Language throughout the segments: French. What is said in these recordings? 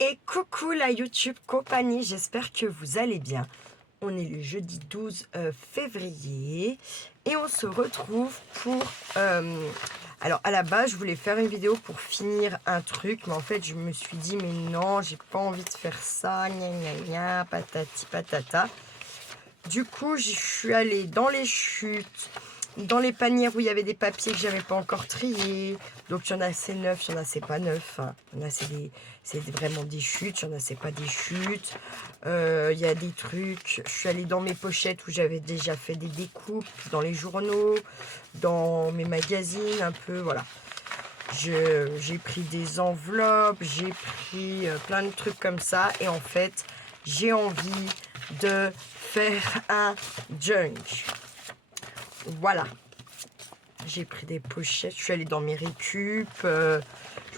Et coucou la YouTube compagnie, j'espère que vous allez bien. On est le jeudi 12 février et on se retrouve pour... alors à la base, je voulais faire une vidéo pour finir un truc, mais en fait, je me suis dit, mais non, j'ai pas envie de faire ça, gna gna gna, patati patata. Du coup, je suis allée dans les chutes, dans les paniers où il y avait des papiers que j'avais pas encore triés. Donc il y en a c'est neuf, il y en a c'est pas neuf. Hein. Il y en a c'est vraiment des chutes, il y en a c'est pas des chutes. Il y a des trucs. Je suis allée dans mes pochettes où j'avais déjà fait des découpes, dans les journaux, dans mes magazines, un peu, voilà. J'ai pris des enveloppes, j'ai pris plein de trucs comme ça. Et en fait, j'ai envie de faire un junk. Voilà. J'ai pris des pochettes, je suis allée dans mes récup. Je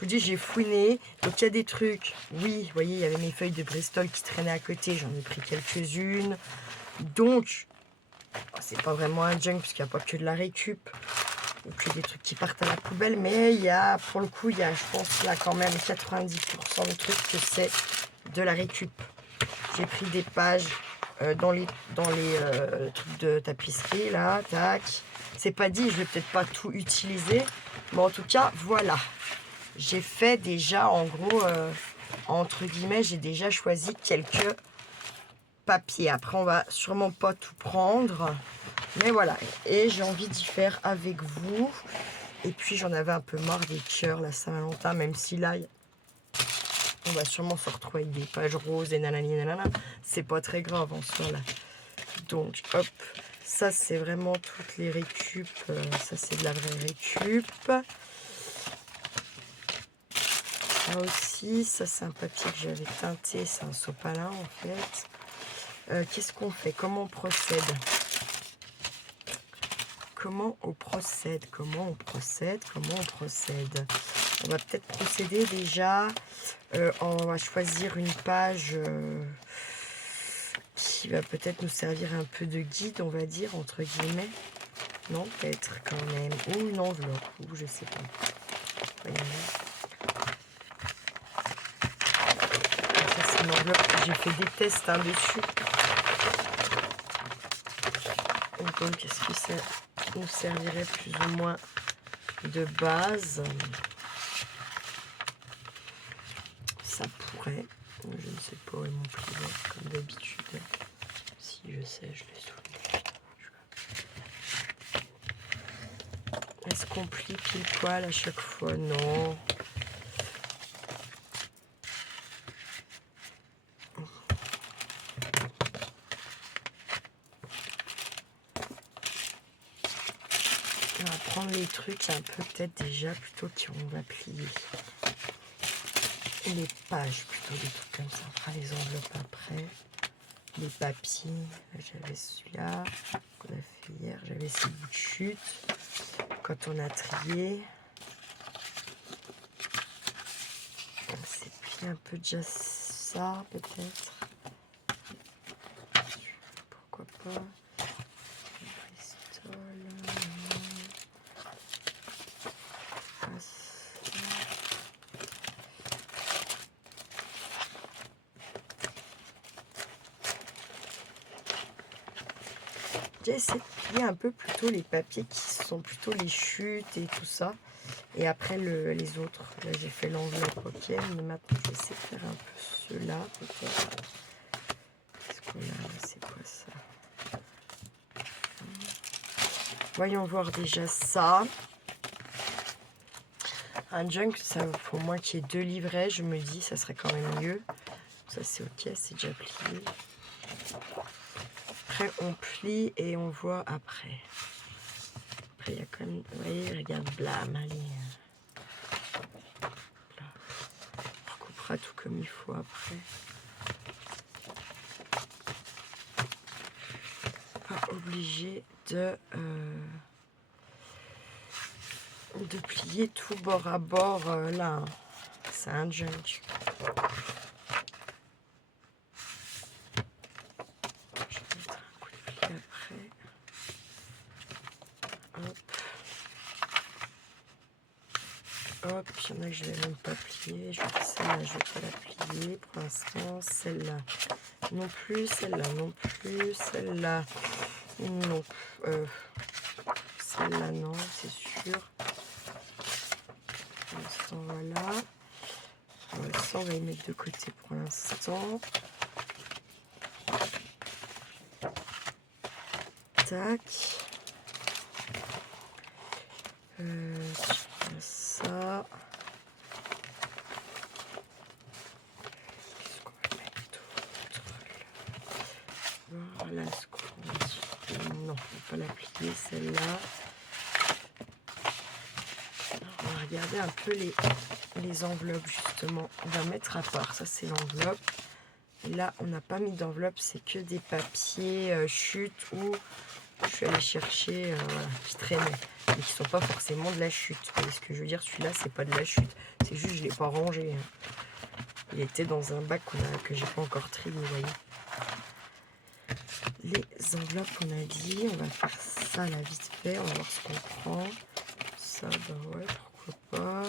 vous dis, j'ai fouiné. Donc il y a des trucs. Oui, vous voyez, il y avait mes feuilles de Bristol qui traînaient à côté. J'en ai pris quelques-unes. Donc, c'est pas vraiment un junk parce qu'il n'y a pas que de la récup. Donc il y a des trucs qui partent à la poubelle. Mais il y a, pour le coup, il y a, je pense, là quand même 90% de trucs que c'est de la récup. J'ai pris des pages dans les trucs de tapisserie, là, tac. C'est pas dit, je vais peut-être pas tout utiliser. Mais en tout cas, voilà. J'ai fait déjà, en gros, entre guillemets, j'ai déjà choisi quelques papiers. Après, on va sûrement pas tout prendre. Mais voilà. Et j'ai envie d'y faire avec vous. Et puis, j'en avais un peu marre des cœurs, la Saint-Valentin, même si là, on va sûrement se retrouver avec des pages roses et nanani nanana. C'est pas très grave en soi, là. Donc, hop. Ça, c'est vraiment toutes les récup. Ça, c'est de la vraie récup. Ça aussi, ça, c'est un papier que j'avais teinté. C'est un sopalin, en fait. Qu'est-ce qu'on fait? Comment on procède? Comment on procède? Comment on procède? Comment on procède? On va peut-être procéder déjà. On va choisir une page qui va peut-être nous servir un peu de guide, on va dire, entre guillemets. Non, peut-être quand même. Ou une enveloppe, ou je sais pas. Voyons. Ça, c'est une enveloppe. J'ai fait des tests dessus. Donc, est-ce que ça nous servirait plus ou moins de base? Ça pourrait. Je ne sais pas où est mon privé, comme d'habitude. Si je sais, je l'ai sous les yeux. Est-ce qu'on plie pile poil à chaque fois? Non. On va prendre les trucs un peu peut-être déjà plutôt qu'on va plier. Les pages plutôt, des trucs comme ça. On fera les enveloppes après. Les papiers. J'avais celui-là qu'on a fait hier. J'avais ces bouts de chute. Quand on a trié. C'est plié un peu déjà ça peut-être. Pourquoi pas. Bristol. J'ai essayé de plier un peu plutôt les papiers qui sont plutôt les chutes et tout ça. Et après les autres. Là j'ai fait l'enveloppe, ok. Mais maintenant je vais essayer de faire un peu ceux-là peut-être. Qu'est-ce qu'on a là? C'est quoi ça? Voyons voir déjà ça. Un junk, ça pour moi qu'il y ait 2 livrets, je me dis ça serait quand même mieux. Ça c'est ok, c'est déjà plié. Après on plie et on voit après. Après il y a quand même, vous voyez, regarde, blâme, allez. Là. On recoupera tout comme il faut après. Pas obligé de plier tout bord à bord là. C'est un junk. Hop, il y en a que je vais même pas plier. Je vais dire celle-là, je vais pas la plier pour l'instant. Celle-là non plus, celle-là non plus, celle-là non. Celle-là non, c'est sûr. Pour l'instant, voilà. Ça, on va les mettre de côté pour l'instant. Tac. Ça. Qu'est-ce qu'on va mettre d'autre là? Voilà ce qu'on va mettre. Non, on ne va pas la plier celle-là. On va regarder un peu les enveloppes justement. On va mettre à part. Ça, c'est l'enveloppe. Là, on n'a pas mis d'enveloppe. C'est que des papiers chute ou je suis allée chercher, voilà, qui traînaient. Mais qui ne sont pas forcément de la chute. Vous voyez ce que je veux dire? Celui-là, c'est pas de la chute. C'est juste, je ne l'ai pas rangé. Il était dans un bac que j'ai pas encore trié, vous voyez. Les enveloppes, on a dit, on va faire ça là vite fait. On va voir ce qu'on prend. Ça, bah ouais, pourquoi pas.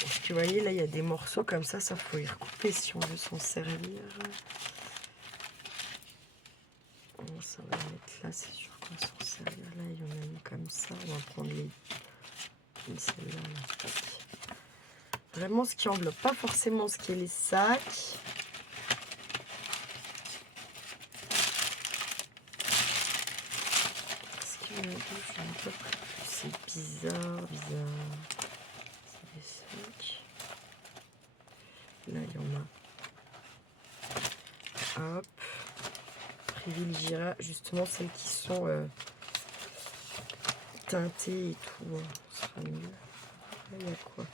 Parce que vous voyez, là, il y a des morceaux comme ça faut y recouper si on veut s'en servir. Bon, ça va mettre là, c'est sûr qu'on va s'en servir. Là, il y en a une comme ça. On va prendre celle-là. Vraiment, ce qui enveloppe, pas forcément ce qui est les sacs. Parce qu'il y en a deux, je n'ai pas pris. C'est bizarre. C'est des sacs. Là, il y en a. Hop. Privilégiera justement celles qui sont teintées et tout. Ce sera mieux. Là, il y a quoi?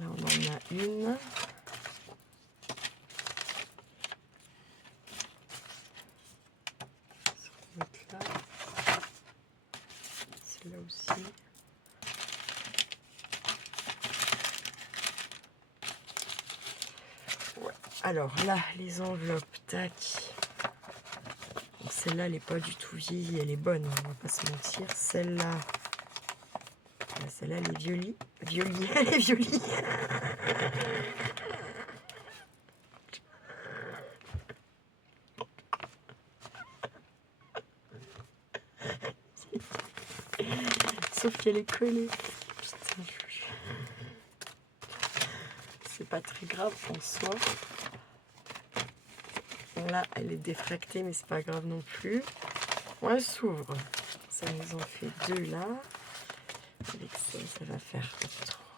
Là, on en a une. Là. Celle-là aussi. Ouais. Alors là, les enveloppes, tac. Celle-là, elle n'est pas du tout vieillie, elle est bonne, on va pas se mentir. Celle-là, elle est violie. Elle est violie. Sauf qu'elle est collée. Putain, c'est pas très grave en soi. Là, elle est défractée, mais c'est pas grave non plus. Bon, elle s'ouvre. Ça nous en fait deux là. Avec ça, ça va faire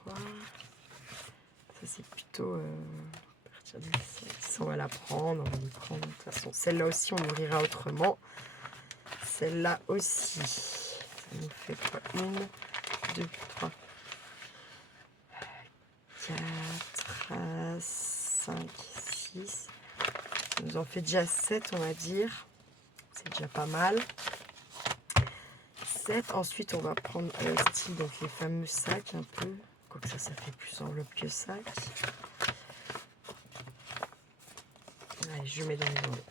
3. Ça, c'est plutôt à partir de 6. On va la prendre, on va les prendre de toute façon. Celle-là aussi, on ouvrira autrement. Celle-là aussi. Ça nous fait quoi? 1, 2, 3, 4, 5, 6. Ça nous en fait déjà 7, on va dire. C'est déjà pas mal. 7. Ensuite, on va prendre style, donc les fameux sacs un peu. Quoique ça fait plus enveloppe que sac. Allez, je mets dans les enveloppes.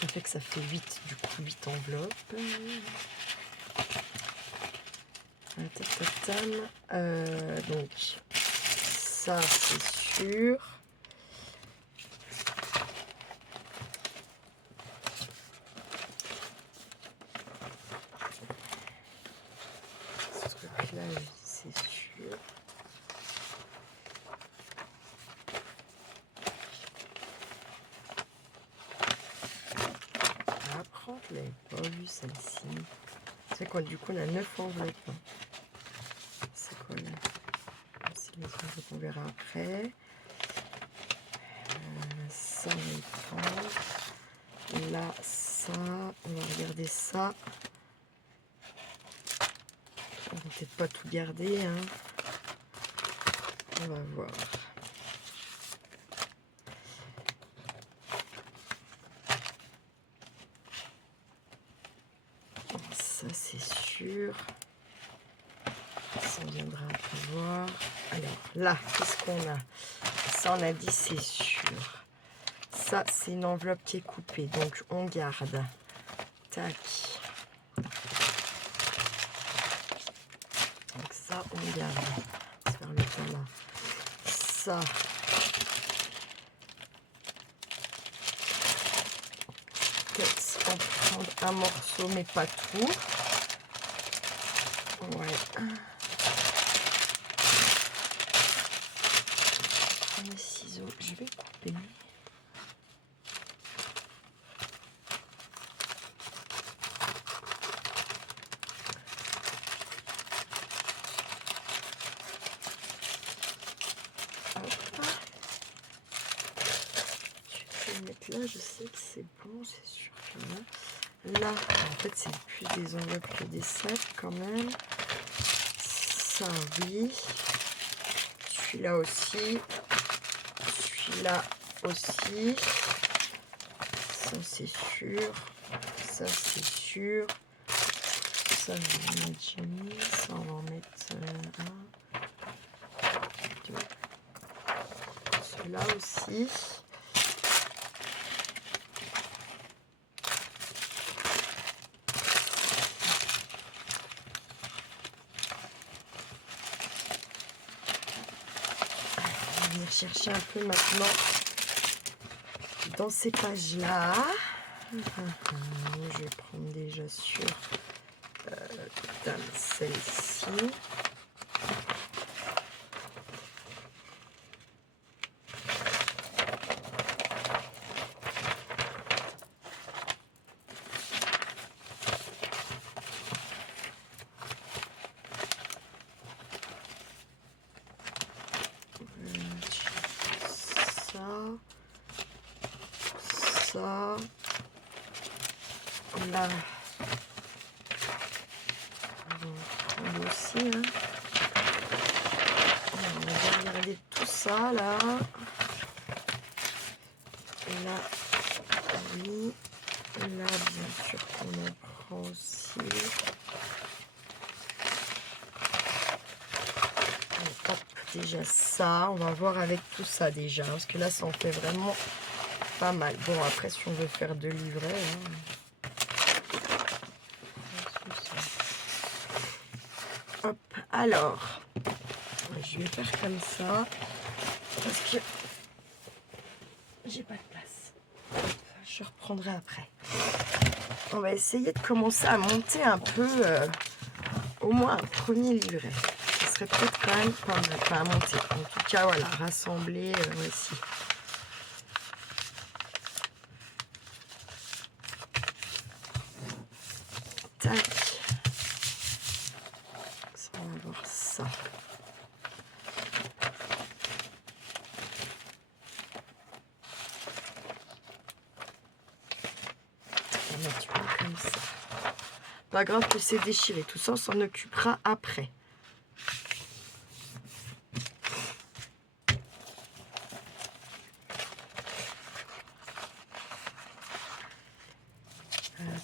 Ça fait que ça fait 8, du coup 8 enveloppes. Donc, ça c'est sûr. Ce truc-là, c'est sûr. Après, je l'avais pas vu celle-ci. C'est quoi, du coup, on a 9 enveloppes. C'est quoi là? C'est les enveloppes, on verra après. Ça, on va le prendre. Là, ça, on va regarder ça. On va peut-être pas tout garder, hein. On va voir. Ça, c'est sûr. Ça, on viendra après voir. Alors, là, qu'est-ce qu'on a? Ça, on a dit, c'est sûr. Ça, c'est une enveloppe qui est coupée. Donc, on garde. Tac. Ça, on garde. On va faire le format. Ça. Peut-être en prendre un morceau, mais pas tout. Ouais. Les ciseaux, je vais couper. Là, je sais que c'est bon, c'est sûr que là, en fait, c'est plus des enveloppes que des sacs quand même. Ça, oui. Celui-là aussi. Celui-là aussi. Ça, c'est sûr. Ça, c'est sûr. Ça, je vais mettre déjà mis. Ça, on va en mettre un, deux. Celui-là aussi. Chercher un peu maintenant dans ces pages là. Je vais prendre déjà sur celle-ci. Ça, là, on va prendre aussi, hein. On va regarder tout ça, là. Là, oui. Là, bien sûr qu'on en prend aussi. Hop, déjà ça, on va voir avec tout ça déjà, parce que là, ça en fait vraiment pas mal. Bon, après, si on veut faire 2 livrets, hein. Hop, alors, je vais faire comme ça, parce que j'ai pas de place. Je reprendrai après. On va essayer de commencer à monter un peu, au moins un premier livret. Ce serait peut-être quand même pas mal, pas à monter. En tout cas, voilà, rassembler aussi. Tac. Ça, on va voir ça. On va mettre une comme ça. Pas grave que c'est déchiré. Tout ça, on s'en occupera après.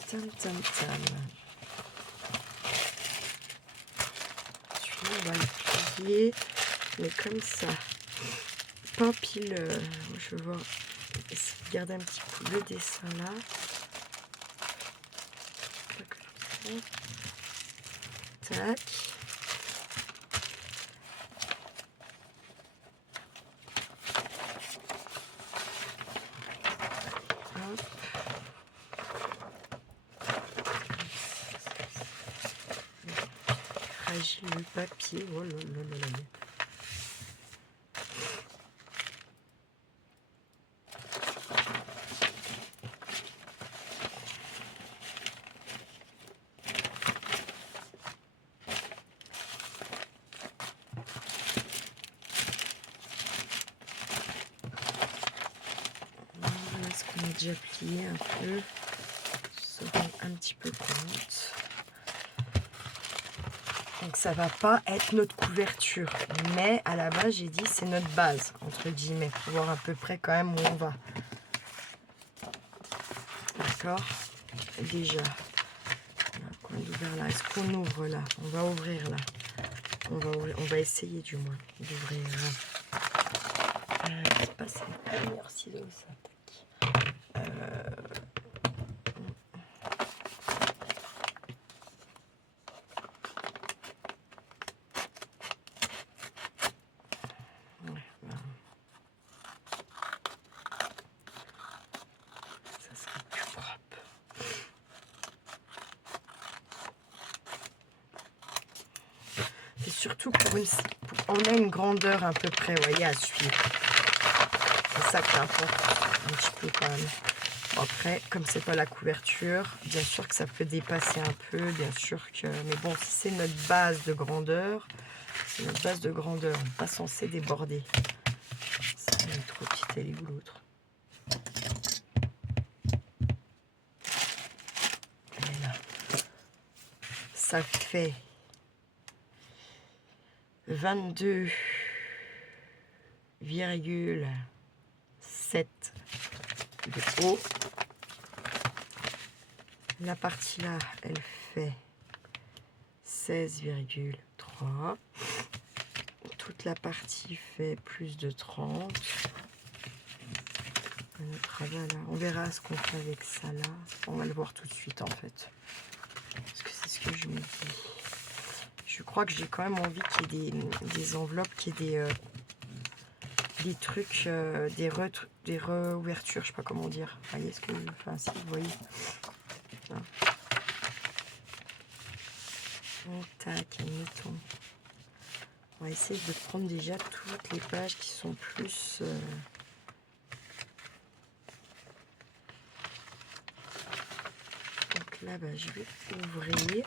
Tam, tam, tam. Celui-là, on va le plier, mais comme ça. Pas pile. Je vais voir. Essayer de garder un petit peu le dessin là. Tac. Hop. Fragile le papier. Oh là là là là. Voilà ce qu'on a déjà plié un peu. Se rend un petit peu compte. Donc ça va pas être notre couverture, mais à la base j'ai dit c'est notre base entre guillemets pour voir à peu près quand même où on va. D'accord. Déjà, on a ouvert là. Est-ce qu'on ouvre là? On va ouvrir là. On va essayer du moins d'ouvrir. C'est pas ça le meilleur ciseau ça. surtout on a une grandeur à peu près, vous voyez, à suivre. C'est ça qui importe un petit peu quand même. Bon, après, comme c'est pas la couverture, bien sûr que ça peut dépasser un peu, bien sûr que... Mais bon, si c'est notre base de grandeur, c'est notre base de grandeur, on n'est pas censé déborder. Ça, elle est trop petite, elle est où l'autre? Elle est là. Ça fait 22,7 de haut. La partie là, elle fait 16,3. Toute la partie fait plus de 30. Notre aval là, on verra ce qu'on fait avec ça là. On va le voir tout de suite en fait. Parce que c'est ce que je me dis. Je crois que j'ai quand même envie qu'il y ait des enveloppes, qu'il y ait des trucs, des réouvertures, je sais pas comment dire. Vous voyez ce que je... Enfin, si, vous voyez. Là. Donc, tac, admettons. On va essayer de prendre déjà toutes les pages qui sont plus... Donc là, bah, je vais ouvrir.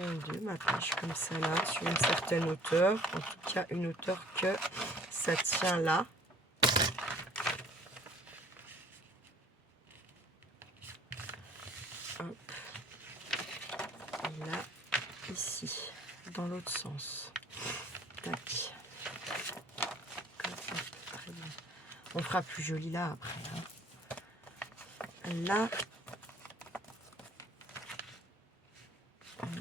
1, 2, ma page comme ça là, sur une certaine hauteur. En tout cas, une hauteur que ça tient là. Hop. Et là, ici, dans l'autre sens. Tac. Très bien. On fera plus joli là après. Hein. Là,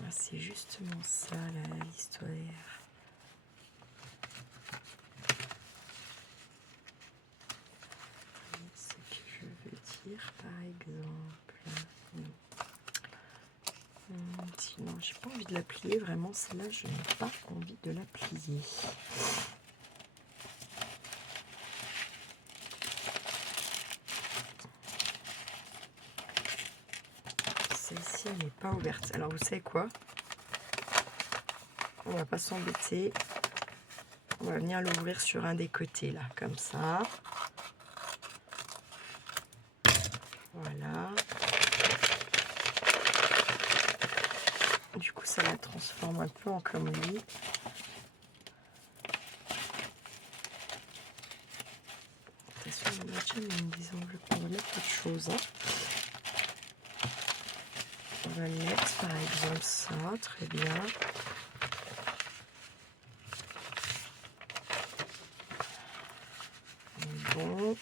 c'est justement ça l'histoire. Ce que je veux dire, par exemple. Sinon, j'ai pas envie de la plier vraiment. Celle-là, je n'ai pas envie de la plier. Celle-ci, elle n'est pas ouverte. Alors, vous savez quoi? On va pas s'embêter. On va venir l'ouvrir sur un des côtés, là, comme ça. Voilà. Du coup, ça la transforme un peu en comme lui. Attention, on a déjà mis des enveloppes. On va mettre autre chose. Hein. On va mettre, par exemple, ça. Très bien. Bon.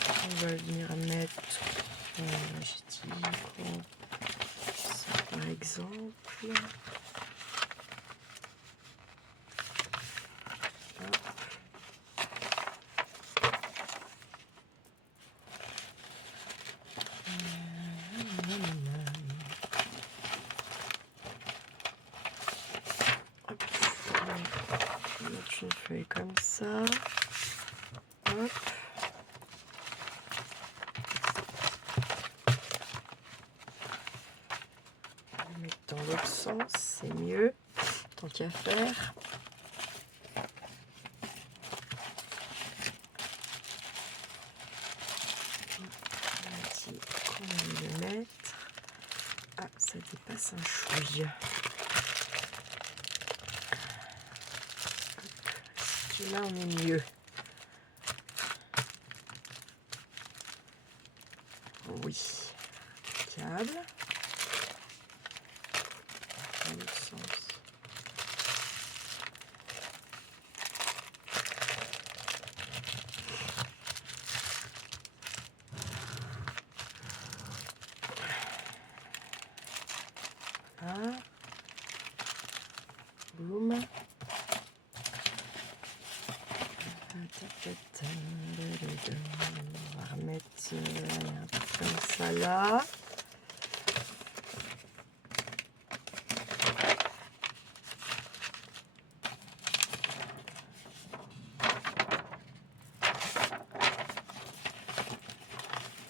On va venir mettre... j'ai dit quoi? Ça, par exemple. Une feuille comme ça. Hop. On va mettre dans l'autre sens, c'est mieux, tant qu'à faire. On a dit qu'on allait le mettre. Ah, ça dépasse un chouille. Là, on est mieux. Oui. Câble. Dans l'autre sens. Voilà. Boum. On va remettre un peu comme ça là.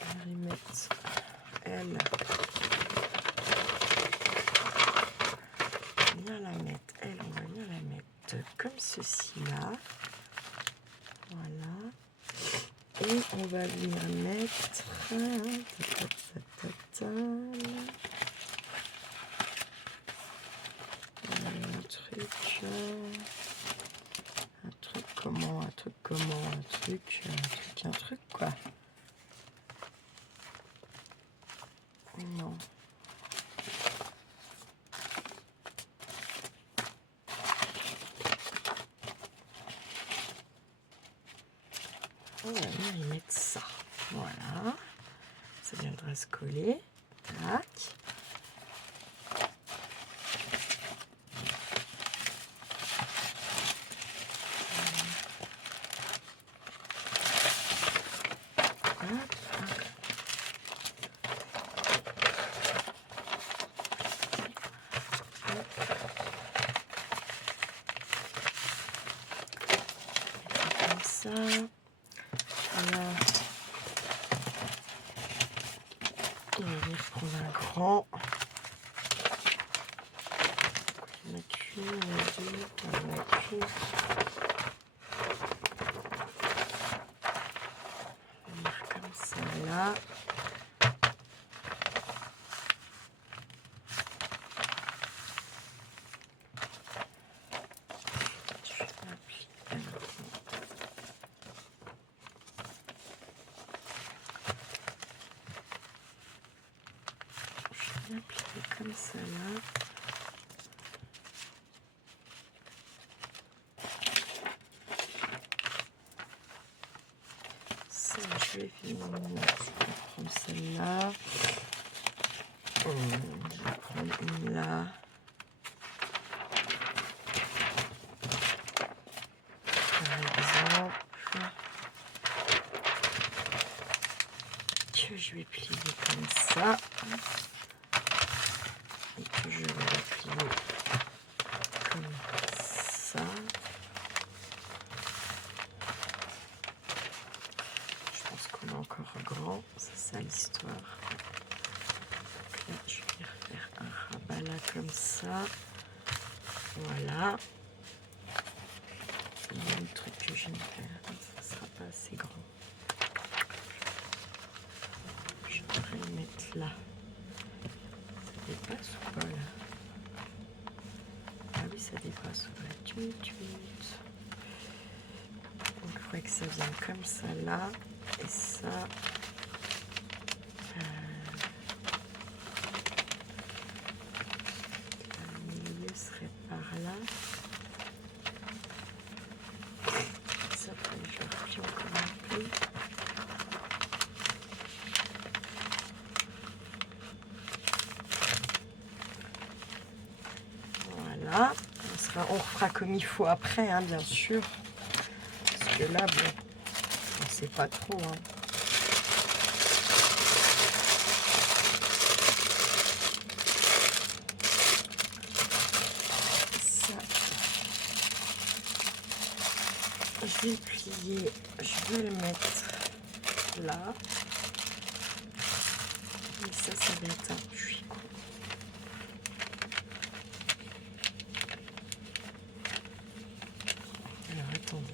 On va remettre elle mettre comme ceci là. Voilà. Et on va venir mettre un truc quoi. Non. On va venir y mettre ça. Voilà. Ça viendra se coller. Tac. Comme ça. Voilà. On va venir prendre un grand. On va mettre une, deux, on va mettre une. On va venir comme ça là. Appliquer comme ça là. Ça, je vais prendre celle-là. Je vais prendre une là. Par exemple. Que je vais plier comme ça. Et que je vais la plier comme ça. Je pense qu'on est encore grand, c'est ça l'histoire. Là, je vais refaire un rabat là comme ça. Voilà. Il y a un truc que je vais faire, ça sera pas assez grand. Je devrais le mettre là. Dépasse ou pas là? Ah oui, ça dépasse. Ouais. Donc il faudrait que ça vienne comme ça là. Et ça. Le milieu serait par là. Ça, je replie encore un peu. Voilà, on refera comme il faut après, hein, bien sûr. Parce que là, bon, on ne sait pas trop. Hein. Ça, je vais le plier, je vais le mettre là. Et ça va être un puits. Alors, attendez.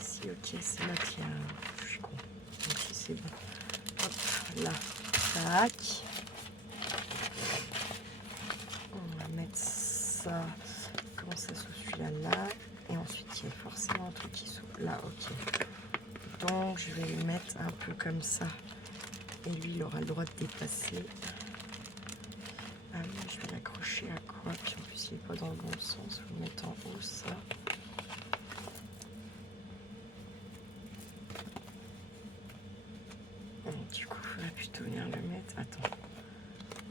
Si, ok, c'est là qu'il y a un... Je suis con. Donc, si c'est bon. Hop, là. Tac. On va mettre ça. Comment ça sous celui-là, là. Et ensuite, il y a forcément un truc qui s'ouvre là. Ok. Donc, je vais le mettre un peu comme ça. Et lui, il aura le droit de dépasser. Ah oui, je vais l'accrocher à quoi? Puis en plus, il n'est pas dans le bon sens. Je vais le mettre en haut, ça. Du coup, il faudrait plutôt venir le mettre. Attends.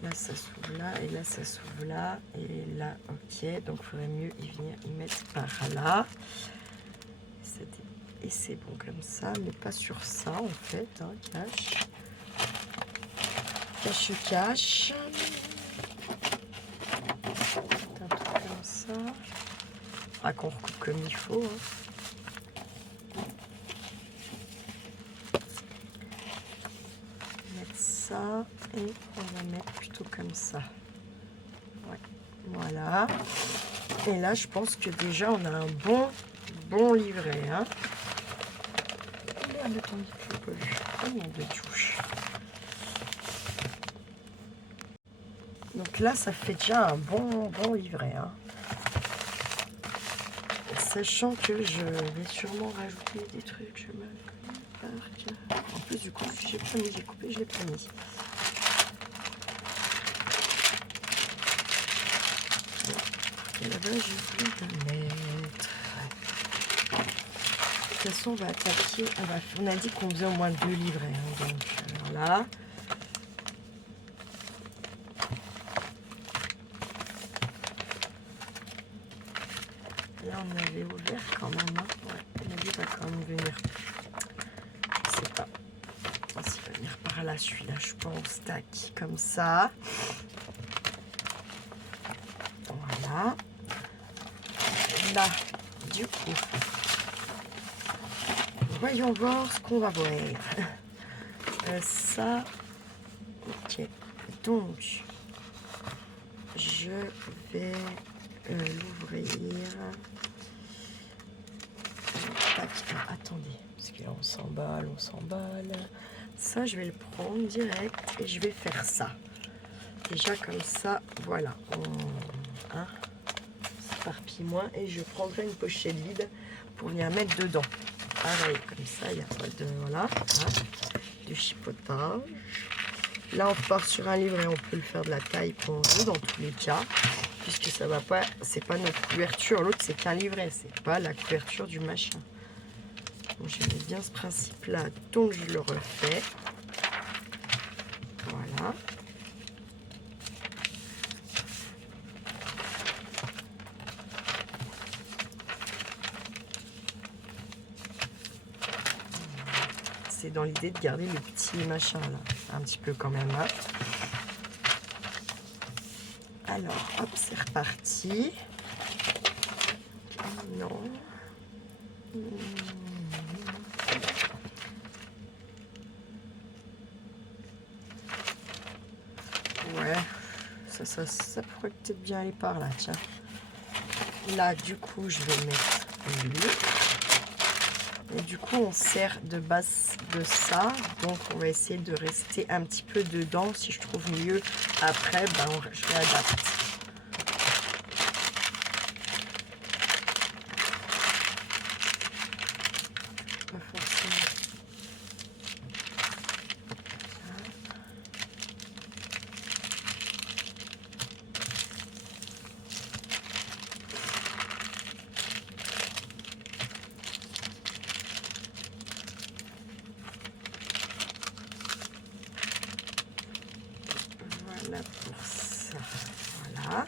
Là, ça s'ouvre là. Et là, ça s'ouvre là. Et là, ok. Donc, il faudrait mieux y venir y mettre par là. Et c'est bon comme ça. Mais pas sur ça, en fait. Hein, cache. Cache. Un truc comme ça. Ah, qu'on recoupe comme il faut. Hein. Ça et on va mettre plutôt comme ça. Ouais. Voilà. Et là, je pense que déjà, on a un bon livret. Hein. Merde, attendez, je n'ai pas vu. Oh mon Dieu, touche. Donc là, ça fait déjà un bon livret. Hein. Sachant que je vais sûrement rajouter des trucs. Je me marque. En plus, du coup, j'ai pas mis, j'ai coupé, je l'ai pas mis. Et là-bas, je vais le mettre. De toute façon, on va attaquer. On a dit qu'on faisait au moins 2 livrets. Hein, donc voilà. Là, on avait ouvert quand même. Hein. Ouais, il va quand même venir. Je sais pas. S'il va venir par là, celui-là, je pense. Tac, comme ça. Voilà. Là, du coup, voyons voir ce qu'on va voir. Ça, ok. Donc, je vais l'ouvrir. Tac, attendez, parce que là on s'emballe. Ça, je vais le prendre direct et je vais faire ça. Déjà comme ça, voilà. Hein, s'éparpille moins et je prendrai une pochette vide pour venir mettre dedans. Pareil, comme ça, il n'y a pas de... Voilà, hein, du chipotage. Là, on part sur un livret, on peut le faire de la taille qu'on veut dans tous les cas, puisque ça va pas, c'est pas notre couverture. L'autre, c'est qu'un livret, c'est pas la couverture du machin. Donc, j'aime bien ce principe-là, donc je le refais. Voilà. C'est dans l'idée de garder le petit machin là, un petit peu quand même. Hein. Alors, hop, c'est reparti. Non. Ouais, ça pourrait peut-être bien aller par là, tiens. Là, du coup, je vais mettre lui. Et du coup, on sert de base de ça. Donc, on va essayer de rester un petit peu dedans. Si je trouve mieux après, ben, je réadapte. Pas forcément. Voilà pour ça. Voilà.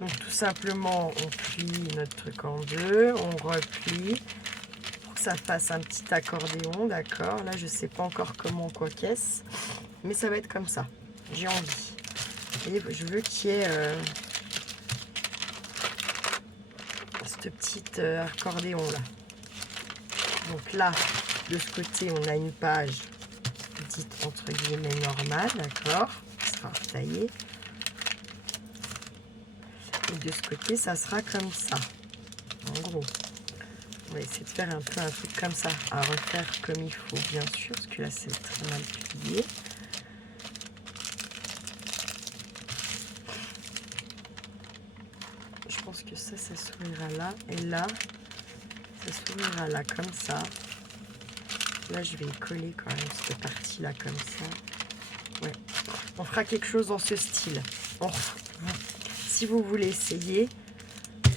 Donc tout simplement, on plie notre truc en deux, on replie pour que ça fasse un petit accordéon, d'accord. Là, je sais pas encore comment, quoi qu'est-ce, mais ça va être comme ça. J'ai envie. Et je veux qu'il y ait ce petit accordéon là. Donc là, de ce côté, on a une page dite entre guillemets normale, d'accord. Ça sera taillé. Et de ce côté, ça sera comme ça. En gros, on va essayer de faire un peu un truc comme ça, à refaire comme il faut, bien sûr, parce que là, c'est très mal plié. Je pense que ça s'ouvrira là, et là, ça s'ouvrira là, comme ça. Là, je vais coller quand même cette partie-là, comme ça. Ouais. On fera quelque chose dans ce style. Si vous voulez essayer,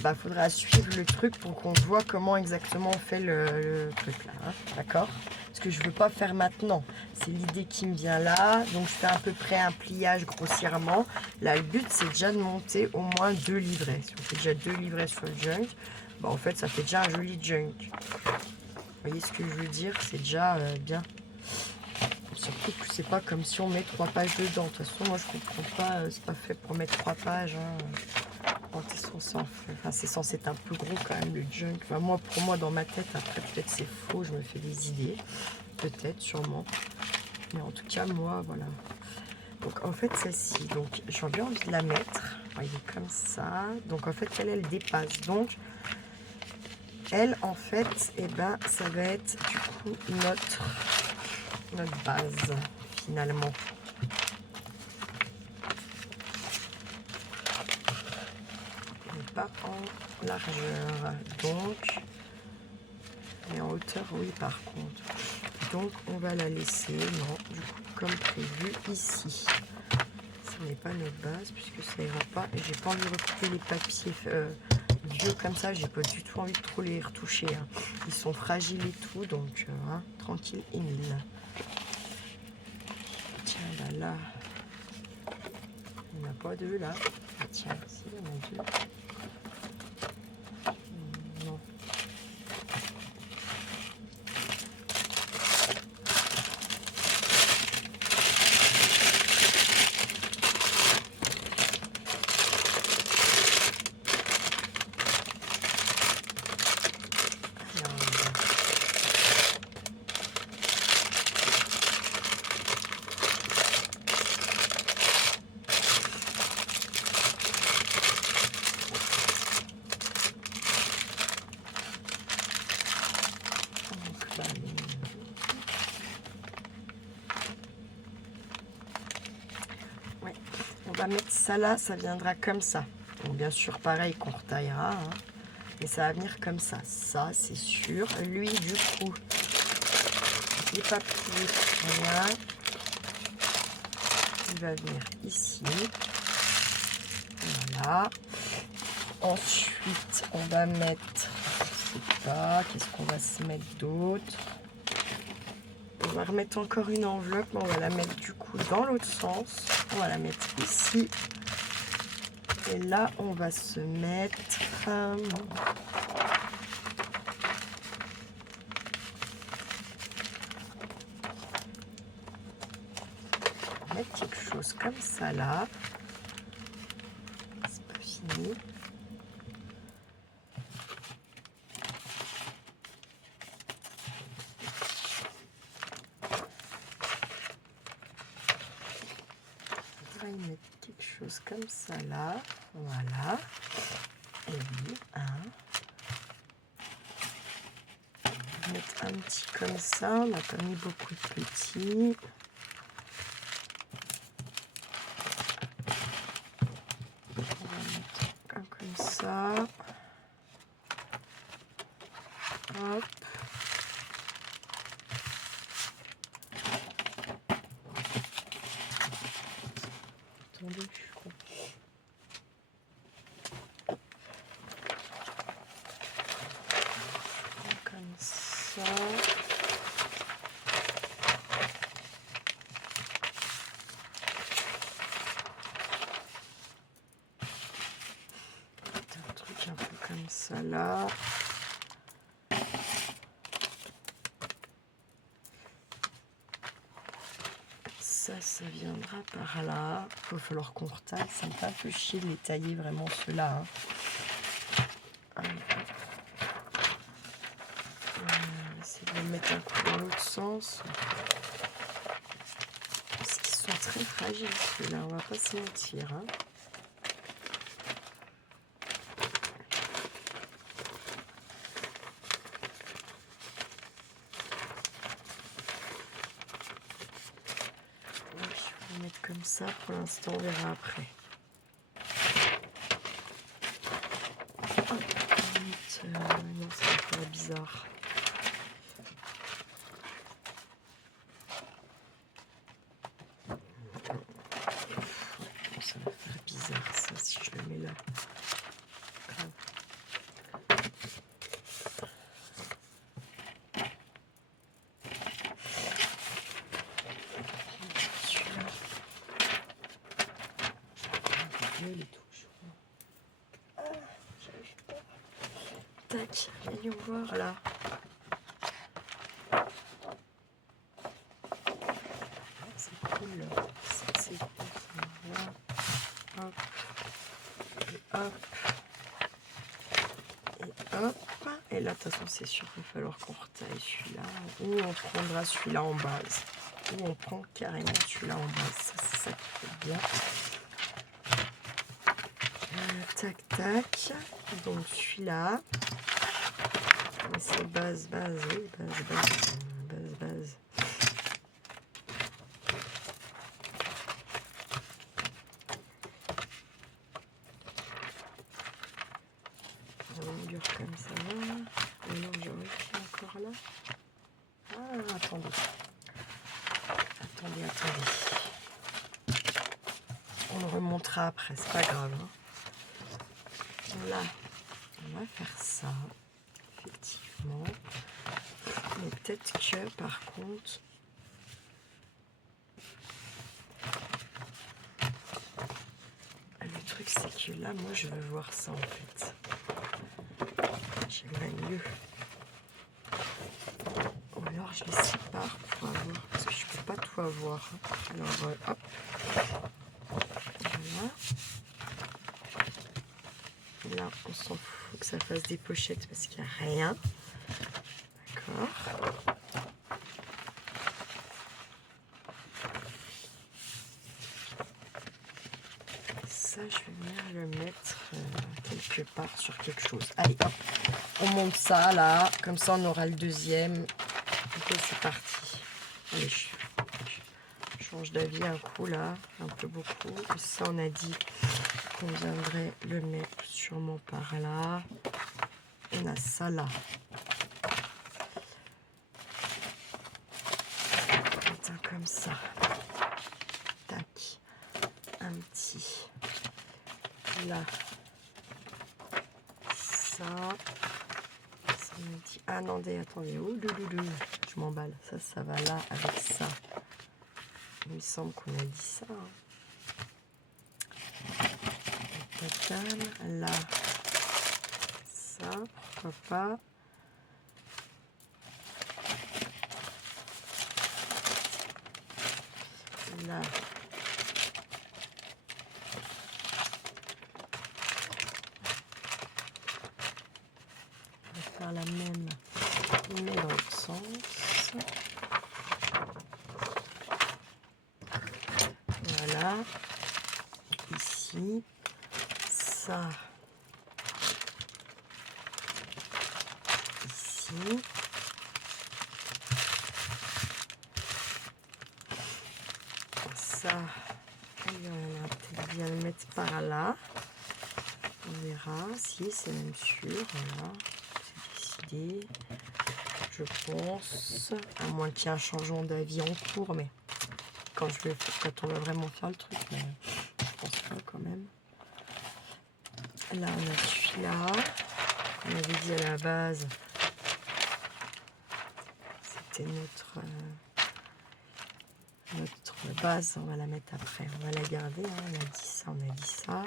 bah, faudra suivre le truc pour qu'on voit comment exactement on fait le truc là, hein, d'accord? Parce que je veux pas faire maintenant, c'est l'idée qui me vient là, donc je fais à peu près un pliage grossièrement. Là, le but c'est déjà de monter au moins 2 livrets. Si on fait déjà 2 livrets sur le junk, bah, en fait ça fait déjà un joli junk. Vous voyez ce que je veux dire? C'est déjà bien. Surtout que c'est pas comme si on met 3 pages dedans. De toute façon, moi je comprends pas, c'est pas fait pour mettre 3 pages. Hein. Enfin, c'est censé être un peu gros quand même le junk. Enfin, moi, pour moi, dans ma tête, après peut-être c'est faux, je me fais des idées. Peut-être, sûrement. Mais en tout cas, moi, voilà. Donc en fait celle-ci, donc j'ai bien envie de la mettre. Vous voyez comme ça. Donc en fait elle dépasse. Donc elle en fait, et ben ça va être du coup notre base finalement. Et pas en largeur. Donc et en hauteur oui par contre. Donc on va la laisser, non, du coup comme prévu ici. Ce n'est pas notre base puisque ça ira pas. Et j'ai pas envie de recouper les papiers vieux comme ça. J'ai pas du tout envie de trop les retoucher. Hein. Ils sont fragiles et tout, donc hein, tranquille Émile. Tiens là, il n'y en a pas deux là. Ah, tiens, si, il y en a deux. Non. On va mettre ça là, ça viendra comme ça. Donc bien sûr pareil qu'on retaillera, hein, mais ça va venir comme ça. Ça c'est sûr. Lui du coup, les papiers, voilà. Il va venir ici. Voilà. Ensuite on va mettre, je sais pas, qu'est-ce qu'on va se mettre d'autre. On va remettre encore une enveloppe, mais on va la mettre du coup dans l'autre sens. On va la mettre ici. Et là, on va se mettre... mettre quelque chose comme ça là. C'est pas fini. On va y mettre quelque chose comme ça là. Voilà. Et oui, on va mettre un petit comme ça. On n'a pas mis beaucoup de petits. On va mettre un comme ça. Hop. Attendez, je crois. Comme ça. Un truc un peu comme ça là. Ça viendra par là. Il va falloir qu'on retaille. Ça me fait un peu chier de les tailler vraiment ceux-là. Hein. On va essayer de les mettre un coup dans l'autre sens. Parce qu'ils sont très fragiles ceux-là, on va pas se mentir. Hein. Je vais mettre comme ça pour l'instant, on verra après. Non, ça va faire bizarre. Ça va faire bizarre ça si je le mets là. Il est toujours. J'arrive pas. Tac, voyons voir là. C'est cool là. C'est cool. Là. Hop. Et hop. Et hop. Et là, de toute façon, c'est sûr qu'il va falloir qu'on retaille celui-là. Ou on prendra celui-là en base. Ou on prend carrément celui-là en base. Ça, ça qui fait bien. Tac, tac. Donc celui-là. C'est base, oui, base. La longueur comme ça. La longueur ici encore là. Ah, attendez. On le remontera après, c'est pas grave. Hein. Là, on va faire ça. Effectivement. Mais peut-être que par contre. Le truc c'est que là, moi je veux voir ça en fait. J'aimerais mieux. Ou alors je les sépare pour avoir. Parce que je peux pas tout avoir. Alors hop. Voilà. Là, on s'en fout que ça fasse des pochettes parce qu'il n'y a rien. D'accord. Ça, je vais venir le mettre quelque part sur quelque chose. Allez, hop. On monte ça là. Comme ça, on aura le deuxième. Ok, c'est parti. Allez, je change d'avis un coup là. Un peu beaucoup. Ça, on a dit qu'on viendrait le mettre sûrement par là. On a ça là. Comme ça. Tac. Un petit. Là. Ça. Ça me dit. Ah non, attendez. Ouh, je m'emballe. Ça va là avec ça. Il me semble qu'on a dit ça. Hein. Là. Ça. Pourquoi pas. Là. On va faire la même, mais dans l'autre sens. Voilà. Ici. Ça. Ici. Ça, on va peut-être bien le mettre par là. On verra si c'est même sûr. Voilà, c'est décidé. Je pense, à moins qu'il y ait un changement d'avis en cours, mais quand on va vraiment faire le truc, mais je pense pas quand même. Là, on a celui-là. On avait dit à la base, c'était notre base, on va la mettre après, on va la garder, hein. On a dit ça.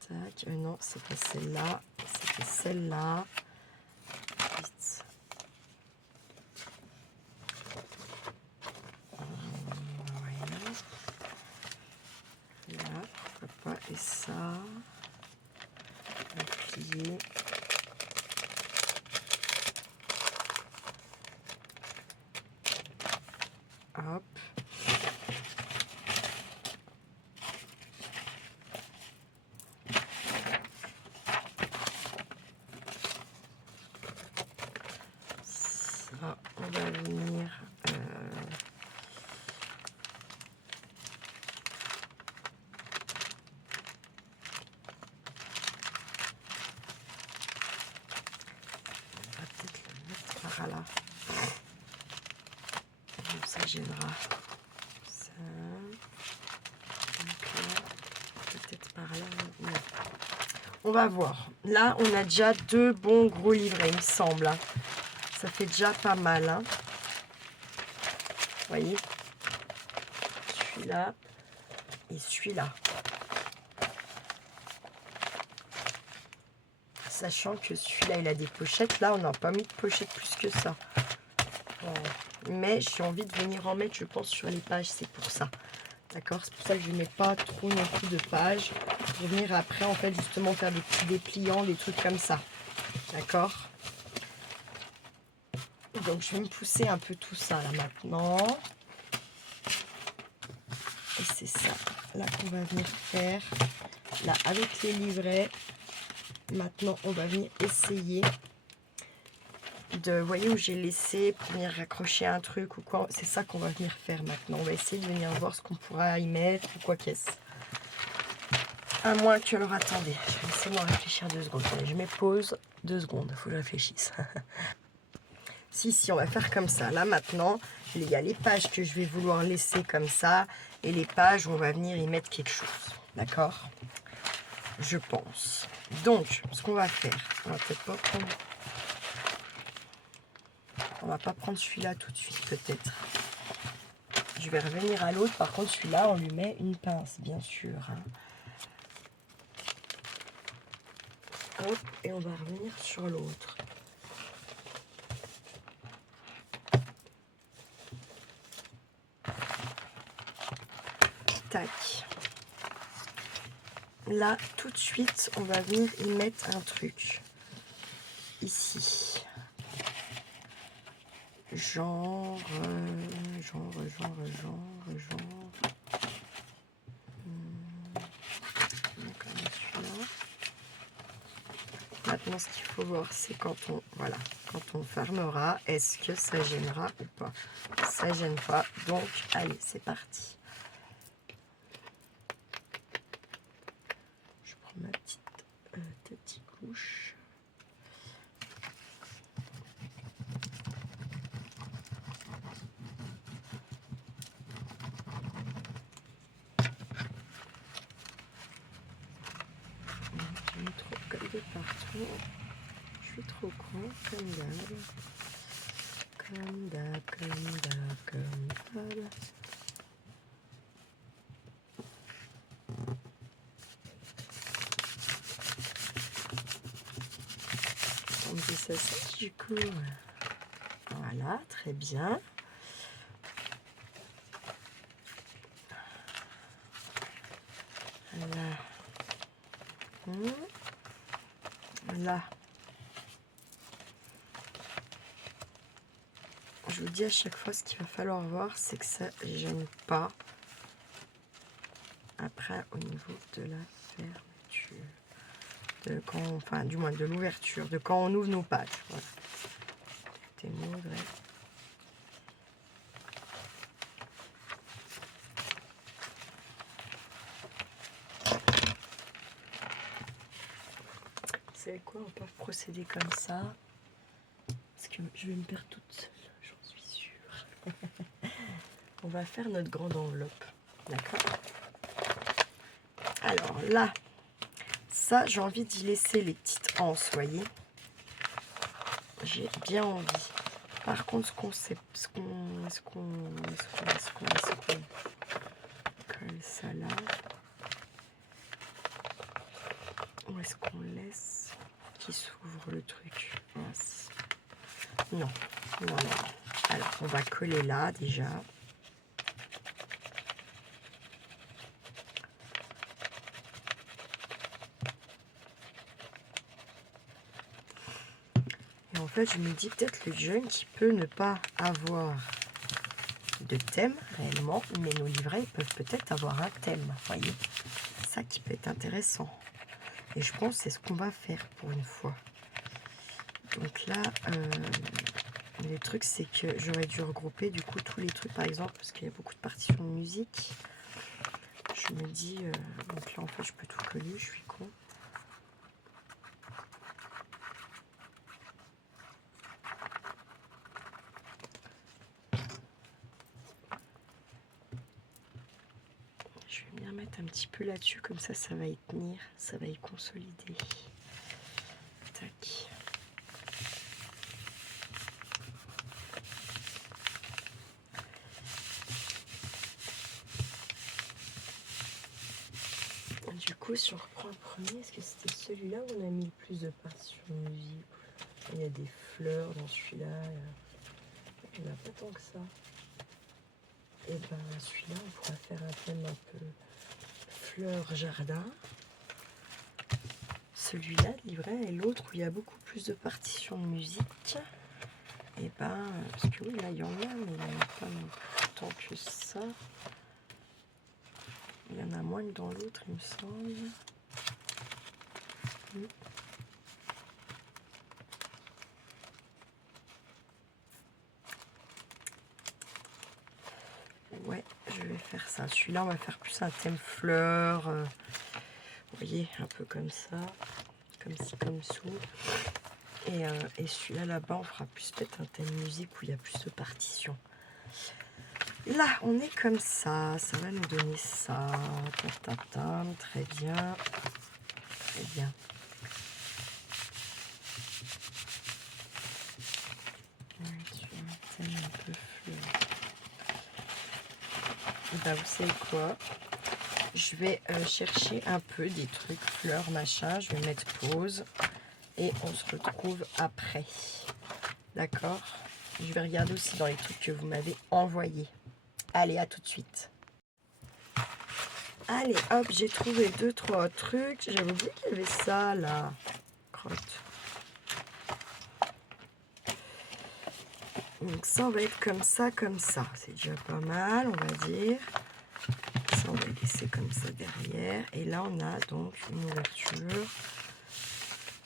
Tac, non, c'est pas celle-là, c'était celle-là. Là, pourquoi pas, et ça, on va plier. Hop. Ça, on va venir on va peut-être le mettre par là. Comme ça gênera. Ça. Donc là, peut-être par là. Non. On va voir. Là, on a déjà 2 bons gros livrets, il me semble. Hein. Ça fait déjà pas mal. Hein. Vous voyez, celui-là et celui-là. Sachant que celui-là, il a des pochettes. Là, on n'a pas mis de pochette plus que ça. Mais j'ai envie de venir en mettre, je pense, sur les pages. C'est pour ça. D'accord? C'est pour ça que je ne mets pas trop non plus de pages. Pour venir après, en fait, justement, faire des petits dépliants, des trucs comme ça. D'accord? Donc, je vais me pousser un peu tout ça, là, maintenant. Et c'est ça, là qu'on va venir faire. Là, avec les livrets, maintenant, on va venir essayer de... Vous voyez où j'ai laissé pour venir raccrocher un truc ou quoi? C'est ça qu'on va venir faire maintenant. On va essayer de venir voir ce qu'on pourra y mettre ou quoi qu'est-ce. À moins que... Alors, attendez, laissez-moi réfléchir 2 secondes. Allez, je mets pause 2 secondes, il faut que je réfléchisse. Si, on va faire comme ça. Là, maintenant, il y a les pages que je vais vouloir laisser comme ça et les pages où on va venir y mettre quelque chose. D'accord? Je pense. Donc, ce qu'on va faire, on va peut-être pas prendre... On va pas prendre celui-là tout de suite, peut-être. Je vais revenir à l'autre. Par contre, celui-là, on lui met une pince, bien sûr. Hein. Hop, et on va revenir sur l'autre. Tac. Là, tout de suite, on va venir y mettre un truc. Ici. Genre. Maintenant, ce qu'il faut voir, c'est quand on fermera, est-ce que ça gênera ou pas? Ça gêne pas. Donc, allez, c'est parti. Je prends ma petite couche. J'en ai trop collé partout. Je suis trop con, comme d'hab. Comme d'hab. On dit ça du coup. Voilà, très bien. Là. Là. Je vous dis à chaque fois, ce qu'il va falloir voir, c'est que ça ne gêne pas. Après, au niveau de la fermeture, enfin, du moins de l'ouverture, de quand on ouvre nos pages. Voilà. Tout est mauvais. Vous savez quoi, on peut procéder comme ça. Parce que je vais me perdre toute seule, j'en suis sûre. On va faire notre grande enveloppe. D'accord? Alors là, ça, j'ai envie d'y laisser les petites anses, vous voyez. J'ai bien envie. Par contre, est-ce qu'on colle ça là? Ou est-ce qu'on laisse qu'il s'ouvre le truc? Non. Alors, on va coller là déjà. Et en fait, je me dis peut-être le jeune qui peut ne pas avoir de thème réellement, mais nos livrets peuvent peut-être avoir un thème, voyez. C'est ça qui peut être intéressant. Et je pense que c'est ce qu'on va faire pour une fois. Donc là, le truc, c'est que j'aurais dû regrouper du coup tous les trucs, par exemple, parce qu'il y a beaucoup de partitions de musique. Je me dis, donc là, en fait, je peux tout coller, je suis con. Je vais venir mettre un petit peu là-dessus, comme ça, ça va y tenir, ça va y consolider. Tac. Du coup, si on reprend le premier, est-ce que c'était celui-là où on a mis le plus de partitions de musique? Il y a des fleurs dans celui-là. Il n'y en a pas tant que ça. Et ben celui-là, on pourra faire un thème un peu fleurs jardin. Celui-là, le livret, et l'autre où il y a beaucoup plus de partitions de musique. Et ben, parce que oui, là il y en a, mais il n'y en a pas tant que ça. Il y en a moins que dans l'autre, il me semble. Ouais, je vais faire ça. Celui-là, on va faire plus un thème fleurs. Vous voyez, un peu comme ça. Comme ci, comme sous. Et celui-là, là-bas, on fera plus peut-être un thème musique où il y a plus de partitions. Là, on est comme ça. Ça va nous donner ça. Tatatam, très bien. Très bien. Sur un thème un peu fleur. Et ben, vous savez quoi? Je vais chercher un peu des trucs fleurs, machin. Je vais mettre pause. Et on se retrouve après. D'accord? Je vais regarder aussi dans les trucs que vous m'avez envoyés. Allez, à tout de suite. Allez, hop, j'ai trouvé 2-3 trucs. J'avais oublié qu'il y avait ça, là. Crotte. Donc ça, on va être comme ça, comme ça. C'est déjà pas mal, on va dire. Ça, on va laisser comme ça derrière. Et là, on a donc une ouverture.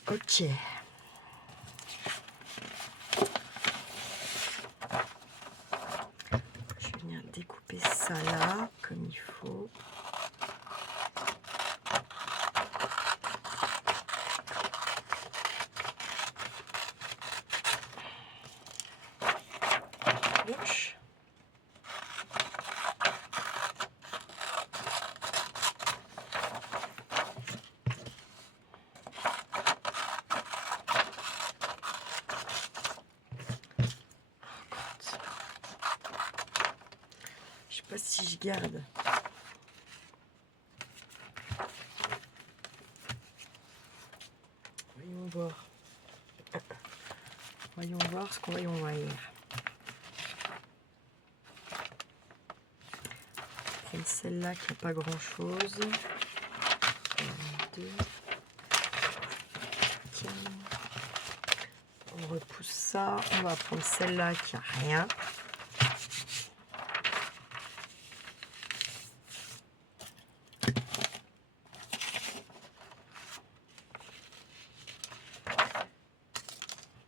Ok. Je vais venir découper ça là, comme il faut. Gauche. Je sais pas si je garde. Voyons voir. Voyons voir ce qu'on va y voir. Prendre celle-là qui n'a pas grand-chose. 2. Tiens. On repousse ça. On va prendre celle-là qui n'a rien.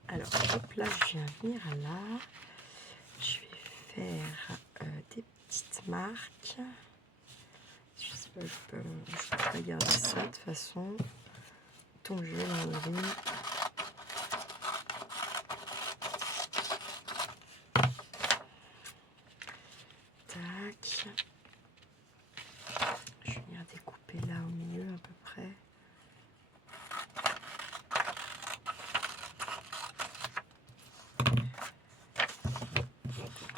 Alors, hop là, je viens venir là. Je vais faire des petites marques. Je sais pas, je peux pas garder ça de toute façon. Donc, je vais l'enlever. Tac. Je vais venir découper là au milieu à peu près.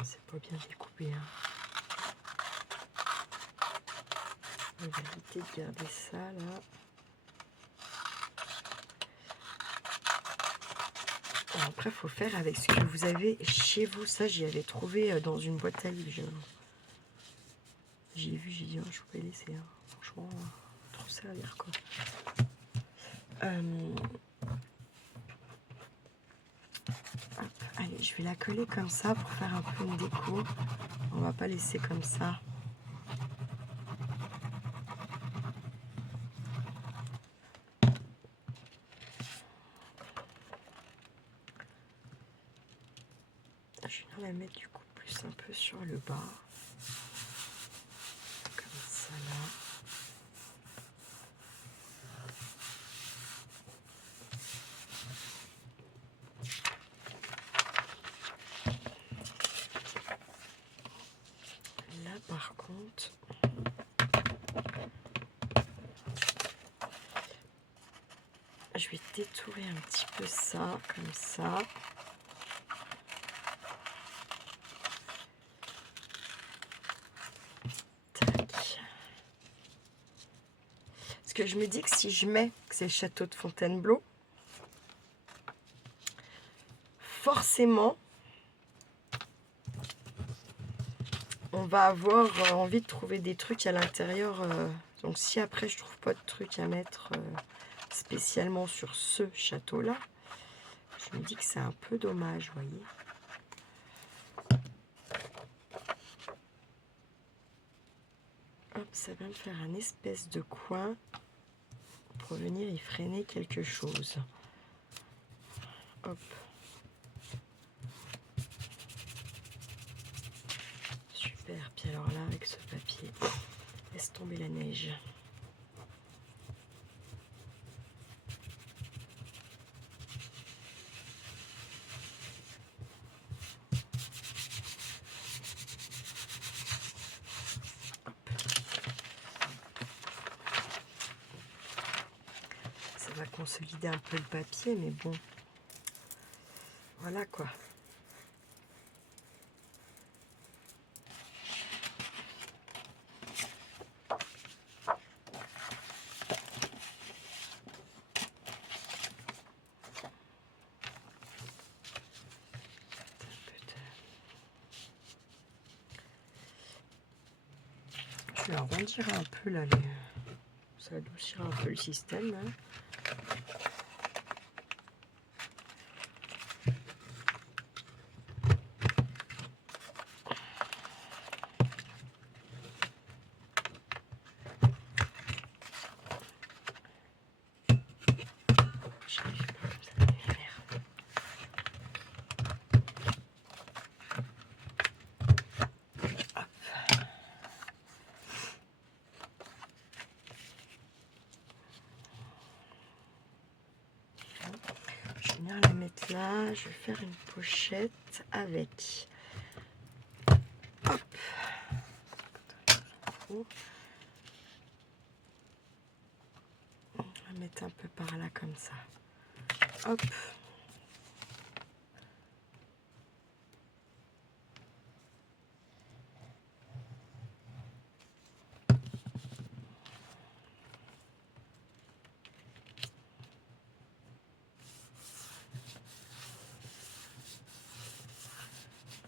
C'est pas bien découpé, hein. On va éviter de garder ça là. Bon, après, il faut faire avec ce que vous avez chez vous. Ça, j'y avais trouvé dans une boîte à livres. J'ai vu, j'ai dit, oh, je peux pas laisser. Hein. Franchement, trop ça à lire quoi. Hop, allez, je vais la coller comme ça pour faire un peu une déco. On va pas laisser comme ça. Je vais la mettre du coup plus un peu sur le bas. Comme ça là. Là par contre, je vais détourer un petit peu ça, comme ça. Tac. Parce que je me dis que si je mets que c'est le château de Fontainebleau, forcément, on va avoir envie de trouver des trucs à l'intérieur. Donc si après je trouve pas de trucs à mettre spécialement sur ce château-là, je me dis que c'est un peu dommage, vous voyez. Hop. hop, ça va me faire un espèce de coin pour venir y freiner quelque chose. Hop. Super. Puis alors là, avec ce papier, laisse tomber la neige. Ça va consolider un peu le papier, mais bon. Voilà quoi. Je vais arrondir un peu là, ça adoucira un peu le système. Là. J'arrive pas comme ça, la lumière. Hop. Je vais venir la mettre là. Je vais faire une pochette avec. Hop. On va mettre un peu par là comme ça. Hop.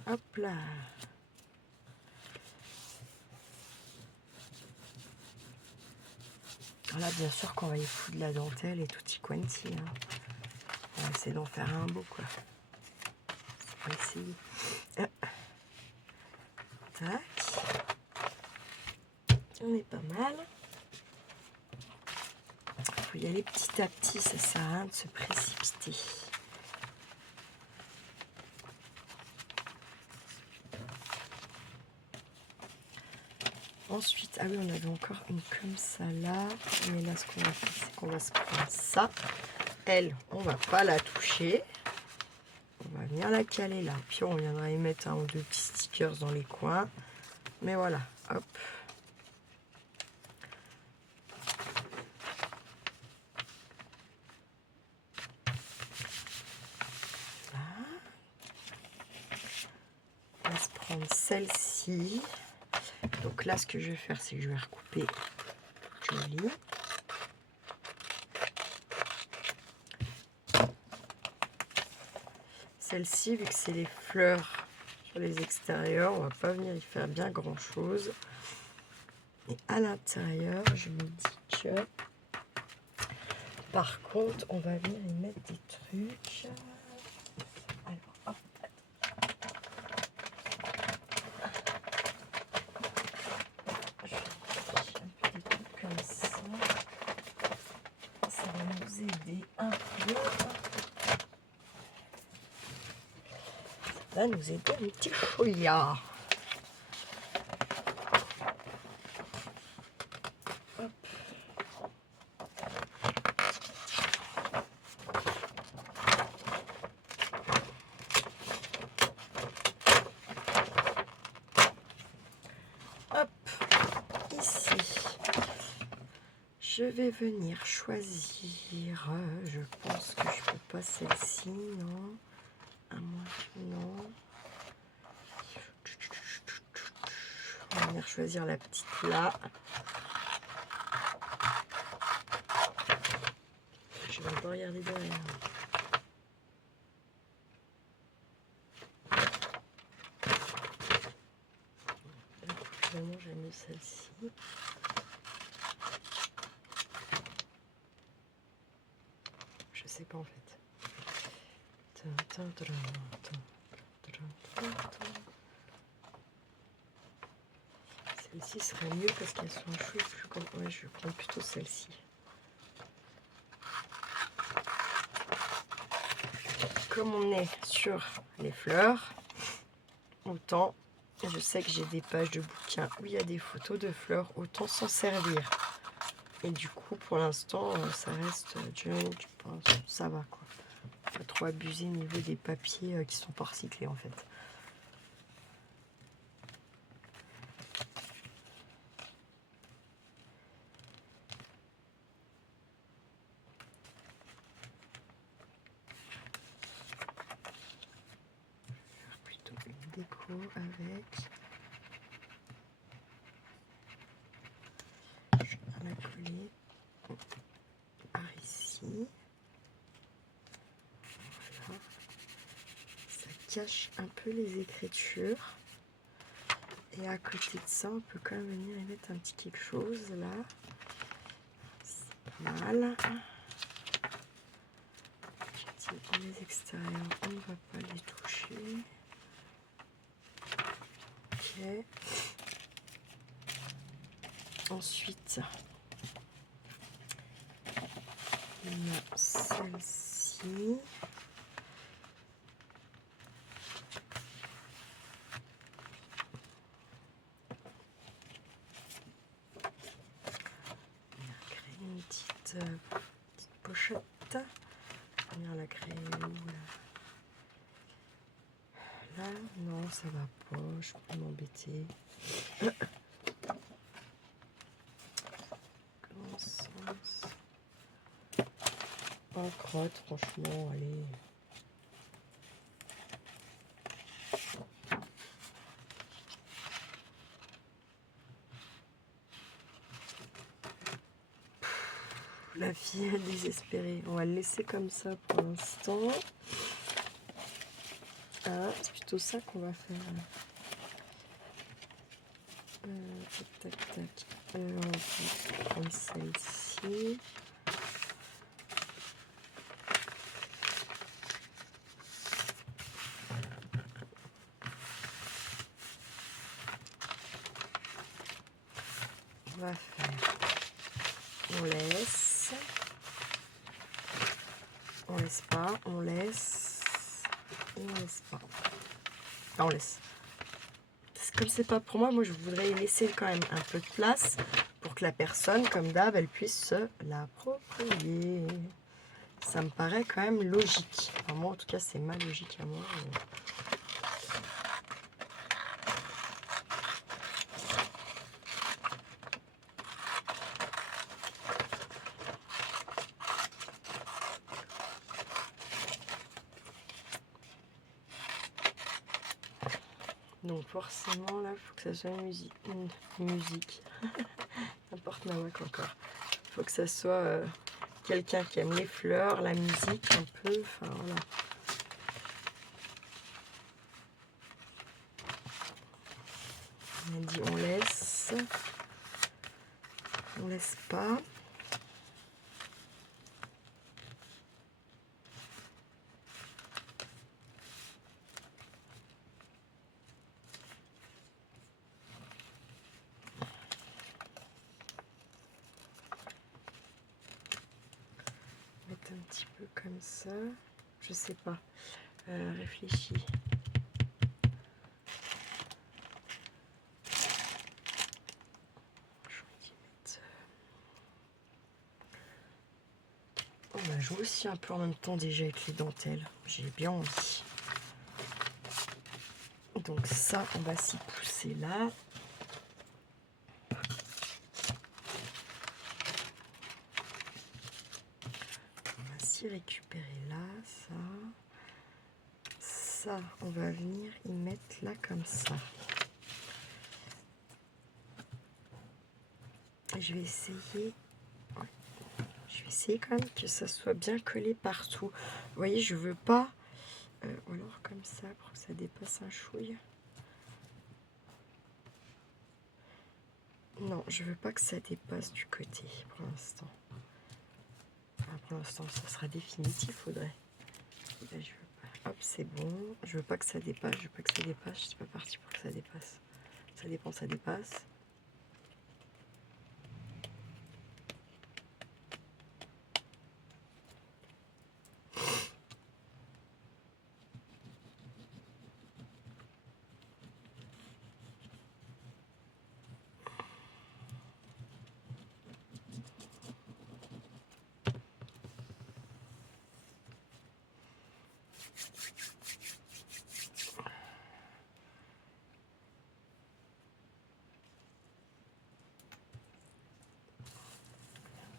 Hop là. Là, bien sûr qu'on va y foutre de la dentelle et tutti quanti. Hein. On va essayer d'en faire un beau, quoi. On va essayer. Tac. On est pas mal. Il faut y aller petit à petit, ça sert à rien de se précipiter. Ensuite, ah oui, on avait encore une comme ça là. Mais là, ce qu'on va faire, c'est qu'on va se prendre ça. Elle, on va pas la toucher. On va venir la caler là. Puis on viendra y mettre un ou deux petits stickers dans les coins. Mais voilà, hop. Là. On va se prendre celle-ci. Donc là, ce que je vais faire, c'est que je vais recouper joli. Celle-ci, vu que c'est les fleurs sur les extérieurs, on va pas venir y faire bien grand-chose. Et à l'intérieur, je me dis que... Par contre, on va venir y mettre des trucs. Alors, hop. Je vais un peu des trucs comme ça. Ça va nous aider un peu. Ça va nous aider un petit chouïa. Je vais venir choisir, je pense que je peux pas celle-ci, non, à moins que non. On va venir choisir la petite là. Je vais pas regarder derrière. Finalement, j'aime mieux celle-ci. Je sais pas en fait. Celle-ci. Celle-ci serait mieux parce qu'elles sont un chouille plus grandes. Ouais, je vais prendre plutôt celle-ci. Comme on est sur les fleurs, autant, je sais que j'ai des pages de bouquins où il y a des photos de fleurs, autant s'en servir. Et du coup, pour l'instant, ça reste junk, ça va quoi. Pas trop abuser au niveau des papiers qui sont pas recyclés en fait. Plutôt une déco avec. Je vais la coller par ici. Voilà. Ça cache un peu les écritures. Et à côté de ça, on peut quand même venir y mettre un petit quelque chose là. C'est pas mal. Les extérieurs, on ne va pas les toucher. Ok. Ensuite, on a celle-ci. On a créé une petite pochette. On va la créer où là? Là, non, ça va pas. Je peux m'embêter. Comment sens? En crotte, franchement, allez. La fille est désespérée. On va le laisser comme ça pour l'instant. Ah, c'est plutôt ça qu'on va faire. Tac, tac, tac. On va prendre celle-ci. On va faire. On laisse. On laisse pas. On laisse. Et on laisse pas. Enfin, on laisse. Comme c'est pas pour moi, moi je voudrais laisser quand même un peu de place pour que la personne, comme d'hab, elle puisse se l'approprier. Ça me paraît quand même logique. Enfin, moi en tout cas c'est ma logique à moi. Donc forcément là, il faut que ça soit une musique. N'importe nawak encore. Il faut que ça soit quelqu'un qui aime les fleurs, la musique un peu. Enfin voilà. On a dit on laisse. On laisse pas. Mettre un petit peu comme ça. Je sais pas. Réfléchis. On va jouer aussi un peu en même temps déjà avec les dentelles. J'ai bien envie. Donc ça, on va s'y pousser là. On va s'y récupérer là, ça. Ça, on va venir y mettre là comme ça. Je vais essayer... Je vais essayer quand même que ça soit bien collé partout. Vous voyez, je veux pas... ou alors comme ça, pour que ça dépasse un chouille. Non, je veux pas que ça dépasse du côté pour l'instant. Enfin, pour l'instant, ça sera définitif, faudrait. Là, je veux pas. Hop, c'est bon. Je veux pas que ça dépasse. Je veux pas que ça dépasse. Je suis pas partie pour que ça dépasse. Ça dépend, ça dépasse.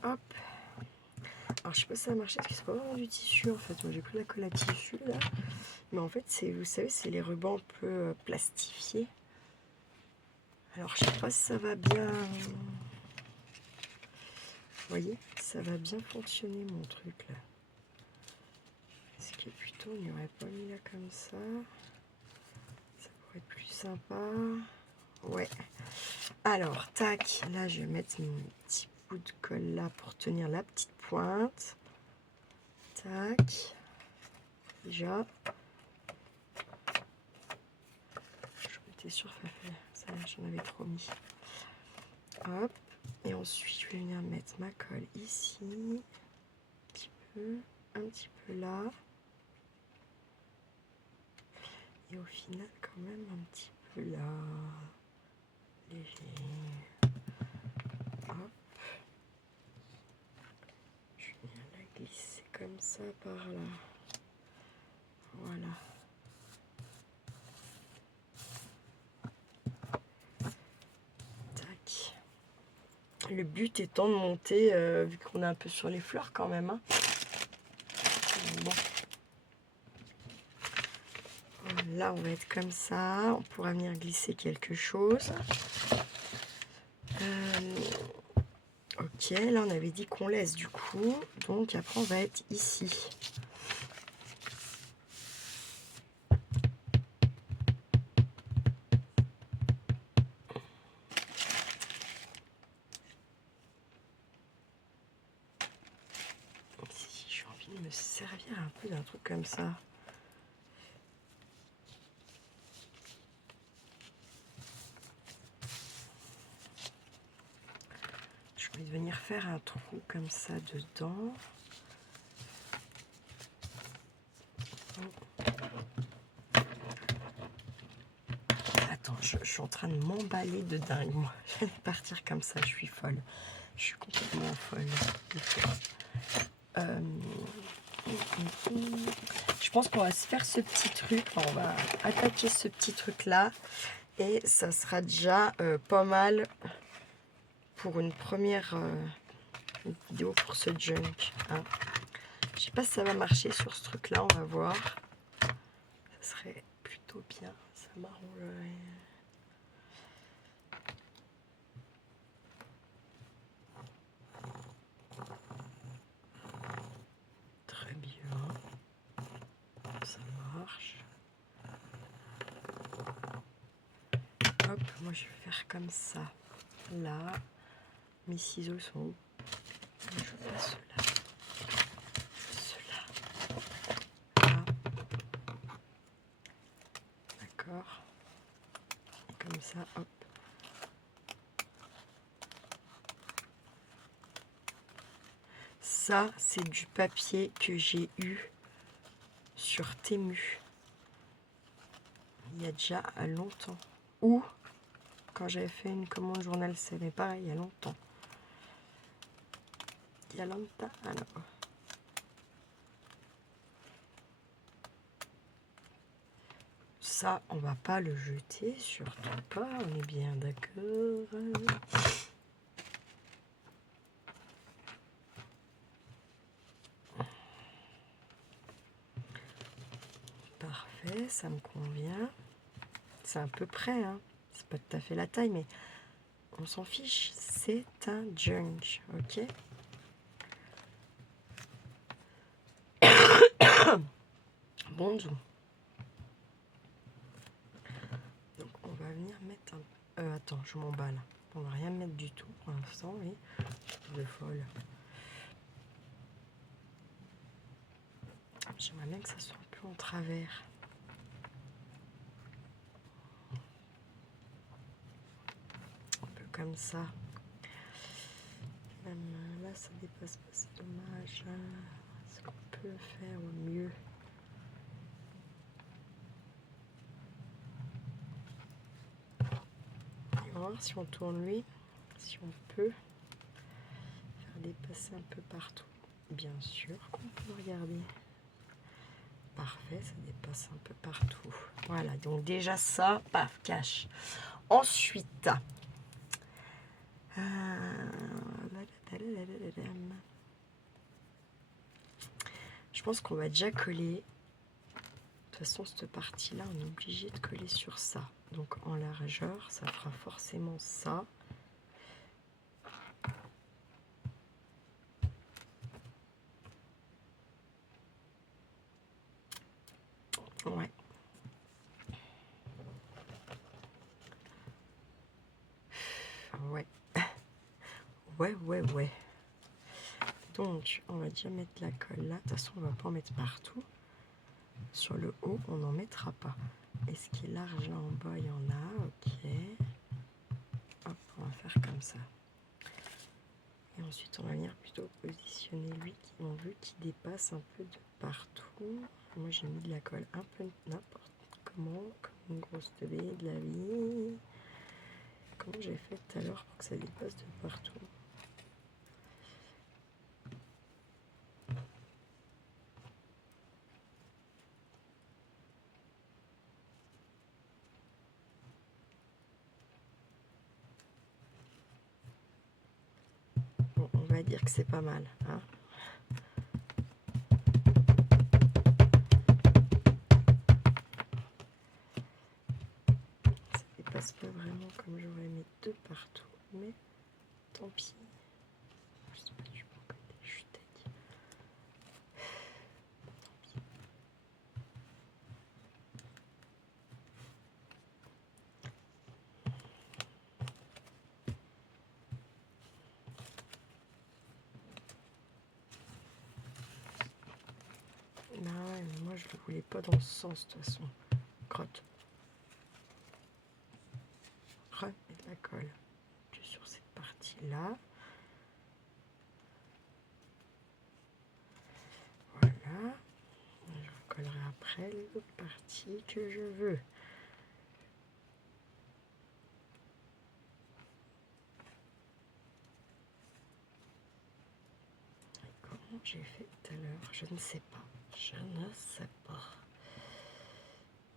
Hop. Alors je sais pas si ça a marché parce que c'est pas vraiment du tissu en fait. Moi j'ai pris la colle à tissu là. Mais en fait c'est, vous savez, c'est les rubans un peu plastifiés. Alors je sais pas si ça va bien. Vous voyez, ça va bien fonctionner mon truc là. Est-ce que plutôt on n'y aurait pas mis là comme ça? Ça pourrait être plus sympa. Ouais. Alors, tac, là je vais mettre mon petit bout de colle là pour tenir la petite pointe. Tac. Déjà. Je m'étais sûre, ça j'en avais trop mis. Hop. Et ensuite, je vais venir mettre ma colle ici. Un petit peu là. Et au final, quand même, un petit peu là. Léger. Hop. Je viens la glisser comme ça par là. Voilà. Tac. Le but étant de monter, vu qu'on est un peu sur les fleurs quand même. Hein. Bon. Là, on va être comme ça. On pourra venir glisser quelque chose. Ok, là, on avait dit qu'on laisse du coup. Donc, après, on va être ici. Si j'ai envie de me servir un peu d'un truc comme ça. Je vais venir faire un trou comme ça dedans. Attends, je suis en train de m'emballer de dingue. Moi, je vais partir comme ça, je suis folle. Je suis complètement folle. Je pense qu'on va se faire ce petit truc. On va attaquer ce petit truc là. Et ça sera déjà pas mal pour une première vidéo pour ce junk. Hein. Je sais pas si ça va marcher sur ce truc là, on va voir. Ça serait plutôt bien, ça m'arrangerait. Très bien, ça marche. Hop, moi je vais faire comme ça. Là, mes ciseaux sont où? Je fais cela. Là. D'accord. Et comme ça, hop. Ça, c'est du papier que j'ai eu sur Temu. Il y a déjà longtemps. Ou quand j'avais fait une commande journal, c'est mais pareil, il y a longtemps. Il y a longtemps, alors. Ça, on va pas le jeter, surtout pas, on est bien d'accord. Parfait, ça me convient. C'est à peu près, hein. C'est pas tout à fait la taille, mais on s'en fiche. C'est un junk, ok? Bonjour. Donc on va venir mettre un... attends, je m'emballe. On va rien mettre du tout pour l'instant, oui. De folle. J'aimerais bien que ça soit un peu en travers. Un peu comme ça. Même là, ça dépasse pas, c'est dommage. Est-ce qu'on peut faire au mieux? On va voir si on tourne lui, si on peut faire dépasser un peu partout. Bien sûr qu'on peut regarder. parfait, ça dépasse un peu partout. Voilà, donc déjà ça, paf, cache. Ensuite, je pense qu'on va déjà coller. De toute façon, cette partie-là, on est obligé de coller sur ça. Donc en largeur, ça fera forcément ça. Ouais. Ouais. Ouais. Donc, on va déjà mettre la colle là. De toute façon, on va pas en mettre partout. Sur le haut, on n'en mettra pas. Et ce qui est large là en bas, il y en a. Ok. Hop, on va faire comme ça. Et ensuite, on va venir plutôt positionner lui, on veut qu'il dépasse un peu de partout. Moi, j'ai mis de la colle un peu n'importe comment, comme une grosse teubée de la vie. Comment j'ai fait tout à l'heure pour que ça dépasse de partout? Bon, on va dire que c'est pas mal, hein. Ça dépasse pas vraiment comme j'aurais aimé de partout, mais tant pis. Je sais pas du bon côté, je suis tech. Non, mais moi je le voulais pas dans ce sens de toute façon. Crotte. Remets de la colle sur cette partie-là. Voilà. Je recollerai après les autres parties que je veux. Comment j'ai fait tout à l'heure? Je ne sais pas. Je ne sais pas.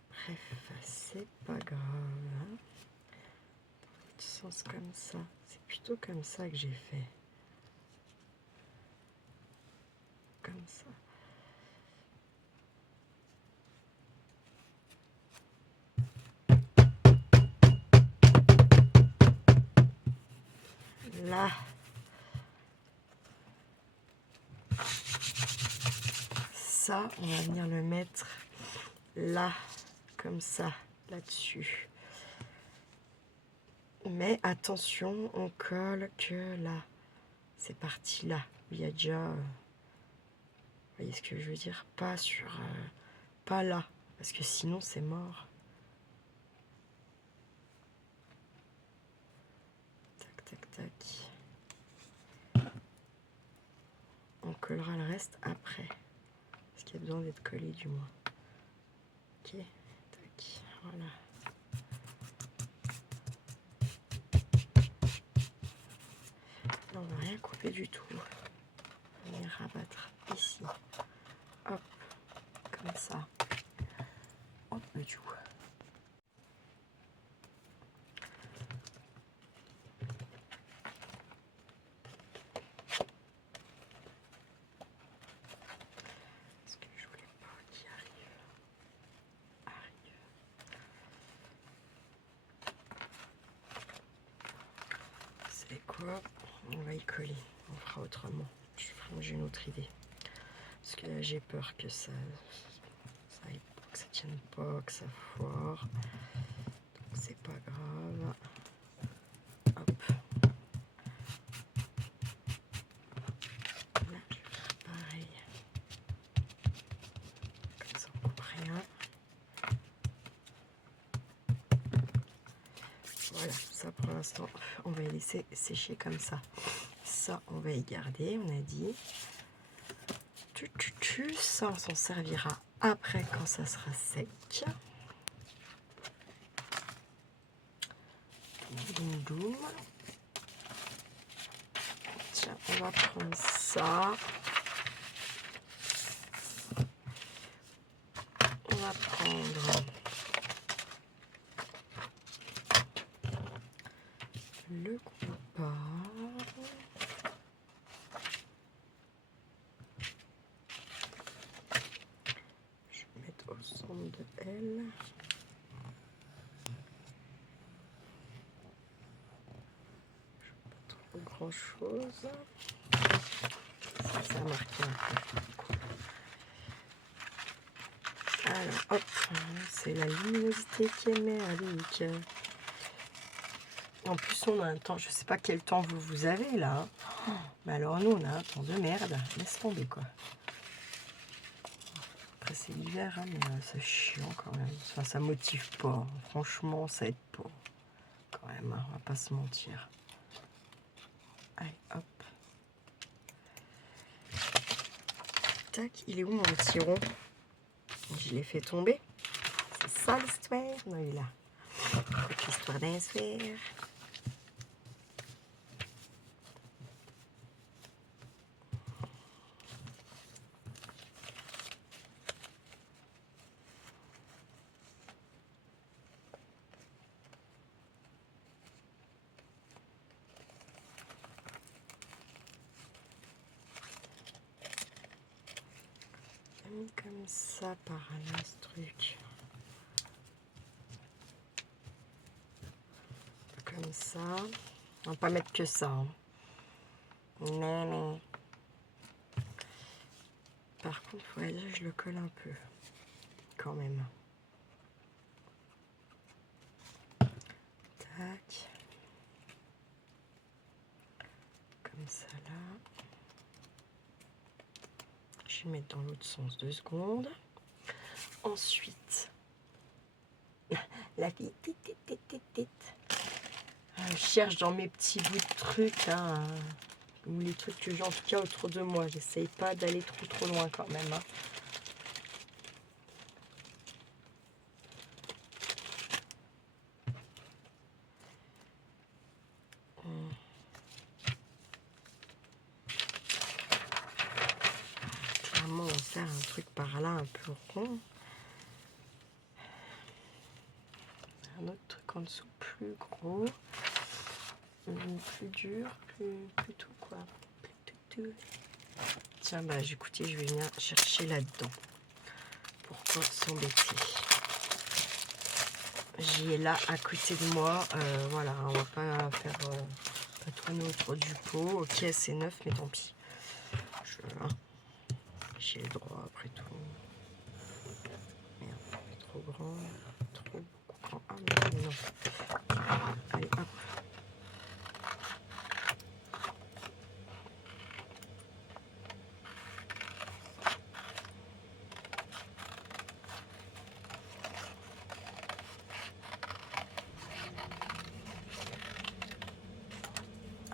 Bref, c'est pas grave. Hein. Dans l'autre sens comme ça. C'est plutôt comme ça que j'ai fait. Comme ça. Là. Ça, on va venir le mettre là, comme ça, là-dessus. Mais attention, on colle que là. C'est parti là. Il y a déjà... vous voyez ce que je veux dire? Pas sur... pas là. Parce que sinon, c'est mort. Tac, tac, tac. On collera le reste après. Parce qu'il y a besoin d'être collé du moins. Ok. Tac. Voilà. Là, on va rien couper du tout. On va venir rabattre ici. Hop. Comme ça. Hop, le tout. Parce que je voulais pas qu'il arrive. C'est quoi? On va y coller. On fera autrement. J'ai une autre idée. Parce que là, j'ai peur que ça tienne pas, que ça foire. Donc c'est pas grave. Hop. Là, je vais faire pareil. Comme ça, on coupe rien. Voilà, ça pour l'instant, on va les laisser sécher comme ça. Ça, on va y garder, on a dit. Ça, on s'en servira après quand ça sera sec. Doum doum. Tiens, on va prendre ça. prendre le compas. Je vais mettre au centre de elle. Grand chose. Ça a marqué un peu. Alors hop, c'est la luminosité qui est merdique. En plus on a un temps, je sais pas quel temps vous avez là. Mais alors nous on a un temps de merde. Laisse tomber quoi. Après c'est l'hiver hein, mais c'est chiant quand même. Enfin, ça motive pas. Franchement ça aide pas. Quand même, hein, on va pas se mentir. Allez hop. Tac, il est où mon petit rond? Je l'ai fait tomber. C'est ça l'histoire. On a eu là. L'histoire d'un soir. Comme ça par là ce truc. Comme ça. On va pas mettre que ça. Hein. Non, non. Par contre, ouais, là, je le colle un peu. Quand même. Tac. Comme ça là. Je vais mettre dans l'autre sens 2 secondes. Ensuite, la fille, je cherche dans mes petits bouts de trucs, hein, ou les trucs que j'ai en tout cas autour de moi. J'essaye pas d'aller trop loin quand même. Hein. Clairement, on va faire un truc par là un peu rond. Un autre truc en dessous plus gros, plus dur, plus tout quoi. Plus tout. Tiens, bah écoutez, je vais venir chercher là-dedans. Pourquoi s'embêter? J'y ai là à côté de moi. Voilà, on va pas faire pas tourner autour du pot. Ok, c'est neuf, mais tant pis. J'ai le droit après tout. Merde, c'est trop grand, trop grand. Ah mais non. Allez, hop.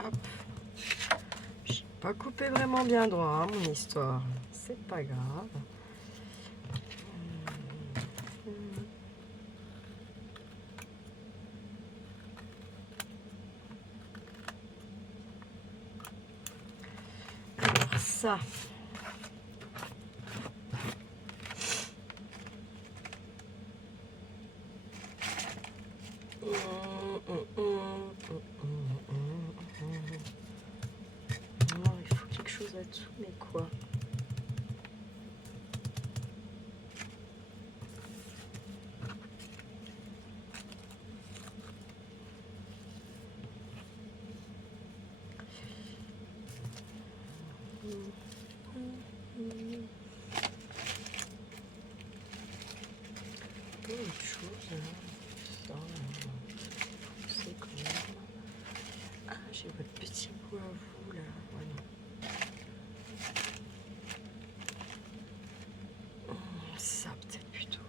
Hop. J'ai pas coupé vraiment bien droit, hein, mon histoire. C'est pas grave. Alors ça. Non, il faut quelque chose là-dessous, mais quoi? Autre chose, ça, c'est quand même. Ah, j'ai votre petit bout à vous là. Voilà. Ça, peut-être plutôt.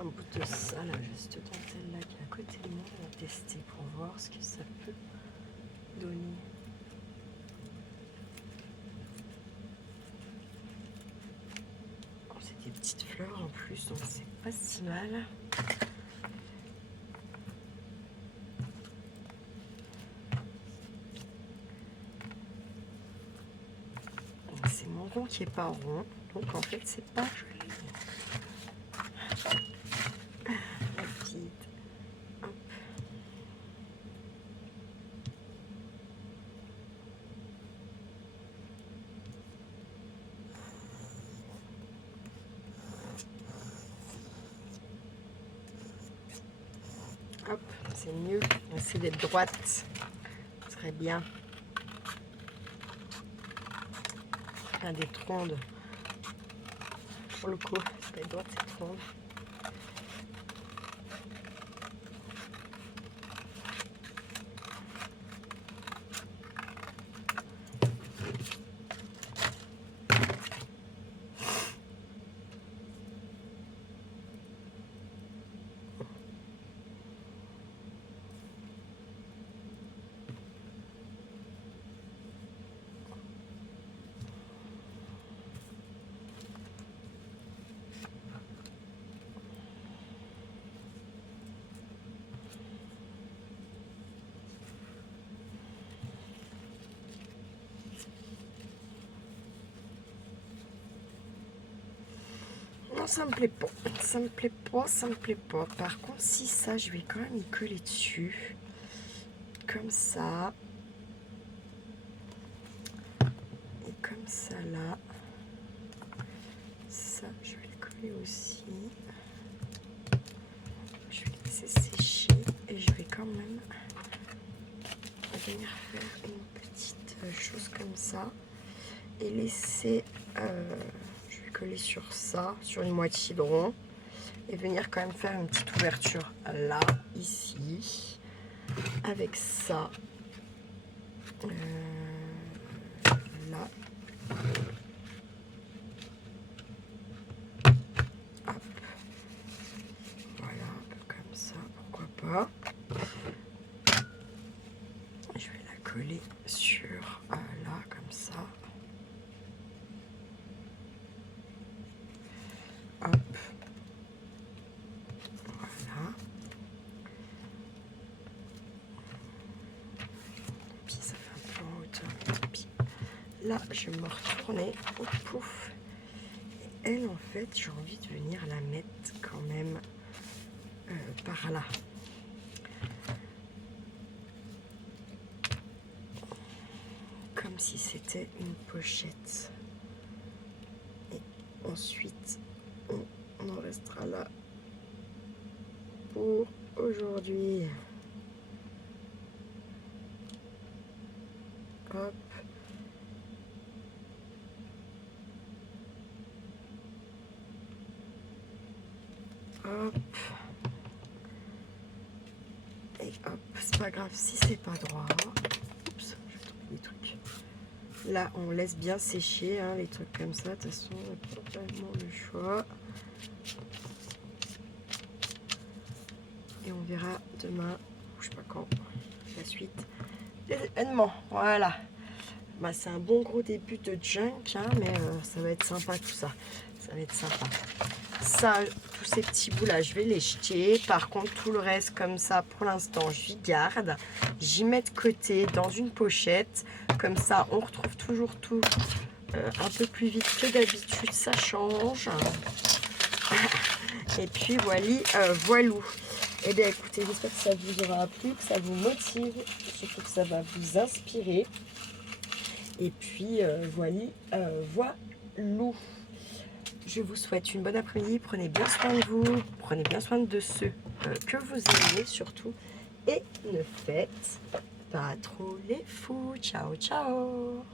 Un bout de ça là, juste dentelle là qui est à côté de moi. On va tester pour voir ce que ça peut donner. Oh, c'est des petites fleurs en plus, donc c'est pas si mal. C'est mon rond qui est pas rond, donc en fait c'est pas joli. Hop, c'est mieux. On essaie d'être droite. Ce serait bien. Faire des trondes. Pour le coup, c'est pas droite, c'est tronde. Non, ça me plaît pas. Ça me plaît pas, ça me plaît pas. Par contre, si ça, je vais quand même y coller dessus. Comme ça. Et comme ça, là. Ça, je vais le coller aussi. Je vais le laisser sécher. Et je vais quand même venir faire une petite chose comme ça. Et laisser... je vais coller sur ça, sur une moitié de rond. Et venir quand même faire une petite ouverture là, ici. Avec ça. Là. Hop. Voilà, un peu comme ça, pourquoi pas. Je vais la coller sur là, comme ça. Hop. Voilà. Puis ça fait un peu en hauteur. Puis là, je vais me retourner. Pouf. Et elle, en fait, j'ai envie de venir la mettre quand même par là. Comme si c'était une pochette. Et ensuite, on en restera là pour aujourd'hui. Hop. Hop. Et hop, c'est pas grave si c'est pas droit. Oups, je vais trouver des trucs. Là, on laisse bien sécher hein, les trucs comme ça. De toute façon, on n'a pas vraiment le choix. Et on verra demain, ou je sais pas quand, la suite des événements. Voilà. Bah, c'est un bon gros début de junk, hein, mais ça va être sympa tout ça. Ça va être sympa. Ça, tous ces petits bouts là, je vais les jeter. Par contre, tout le reste comme ça, pour l'instant, j'y garde. J'y mets de côté dans une pochette. Comme ça, on retrouve toujours tout un peu plus vite que d'habitude. Ça change. Et puis, voilou. Eh bien, écoutez, j'espère que ça vous aura plu, que ça vous motive, surtout que ça va vous inspirer. Et puis, voilou. Je vous souhaite une bonne après-midi. Prenez bien soin de vous. Prenez bien soin de ceux que vous aimez, surtout. Et ne faites pas trop les fous. Ciao, ciao.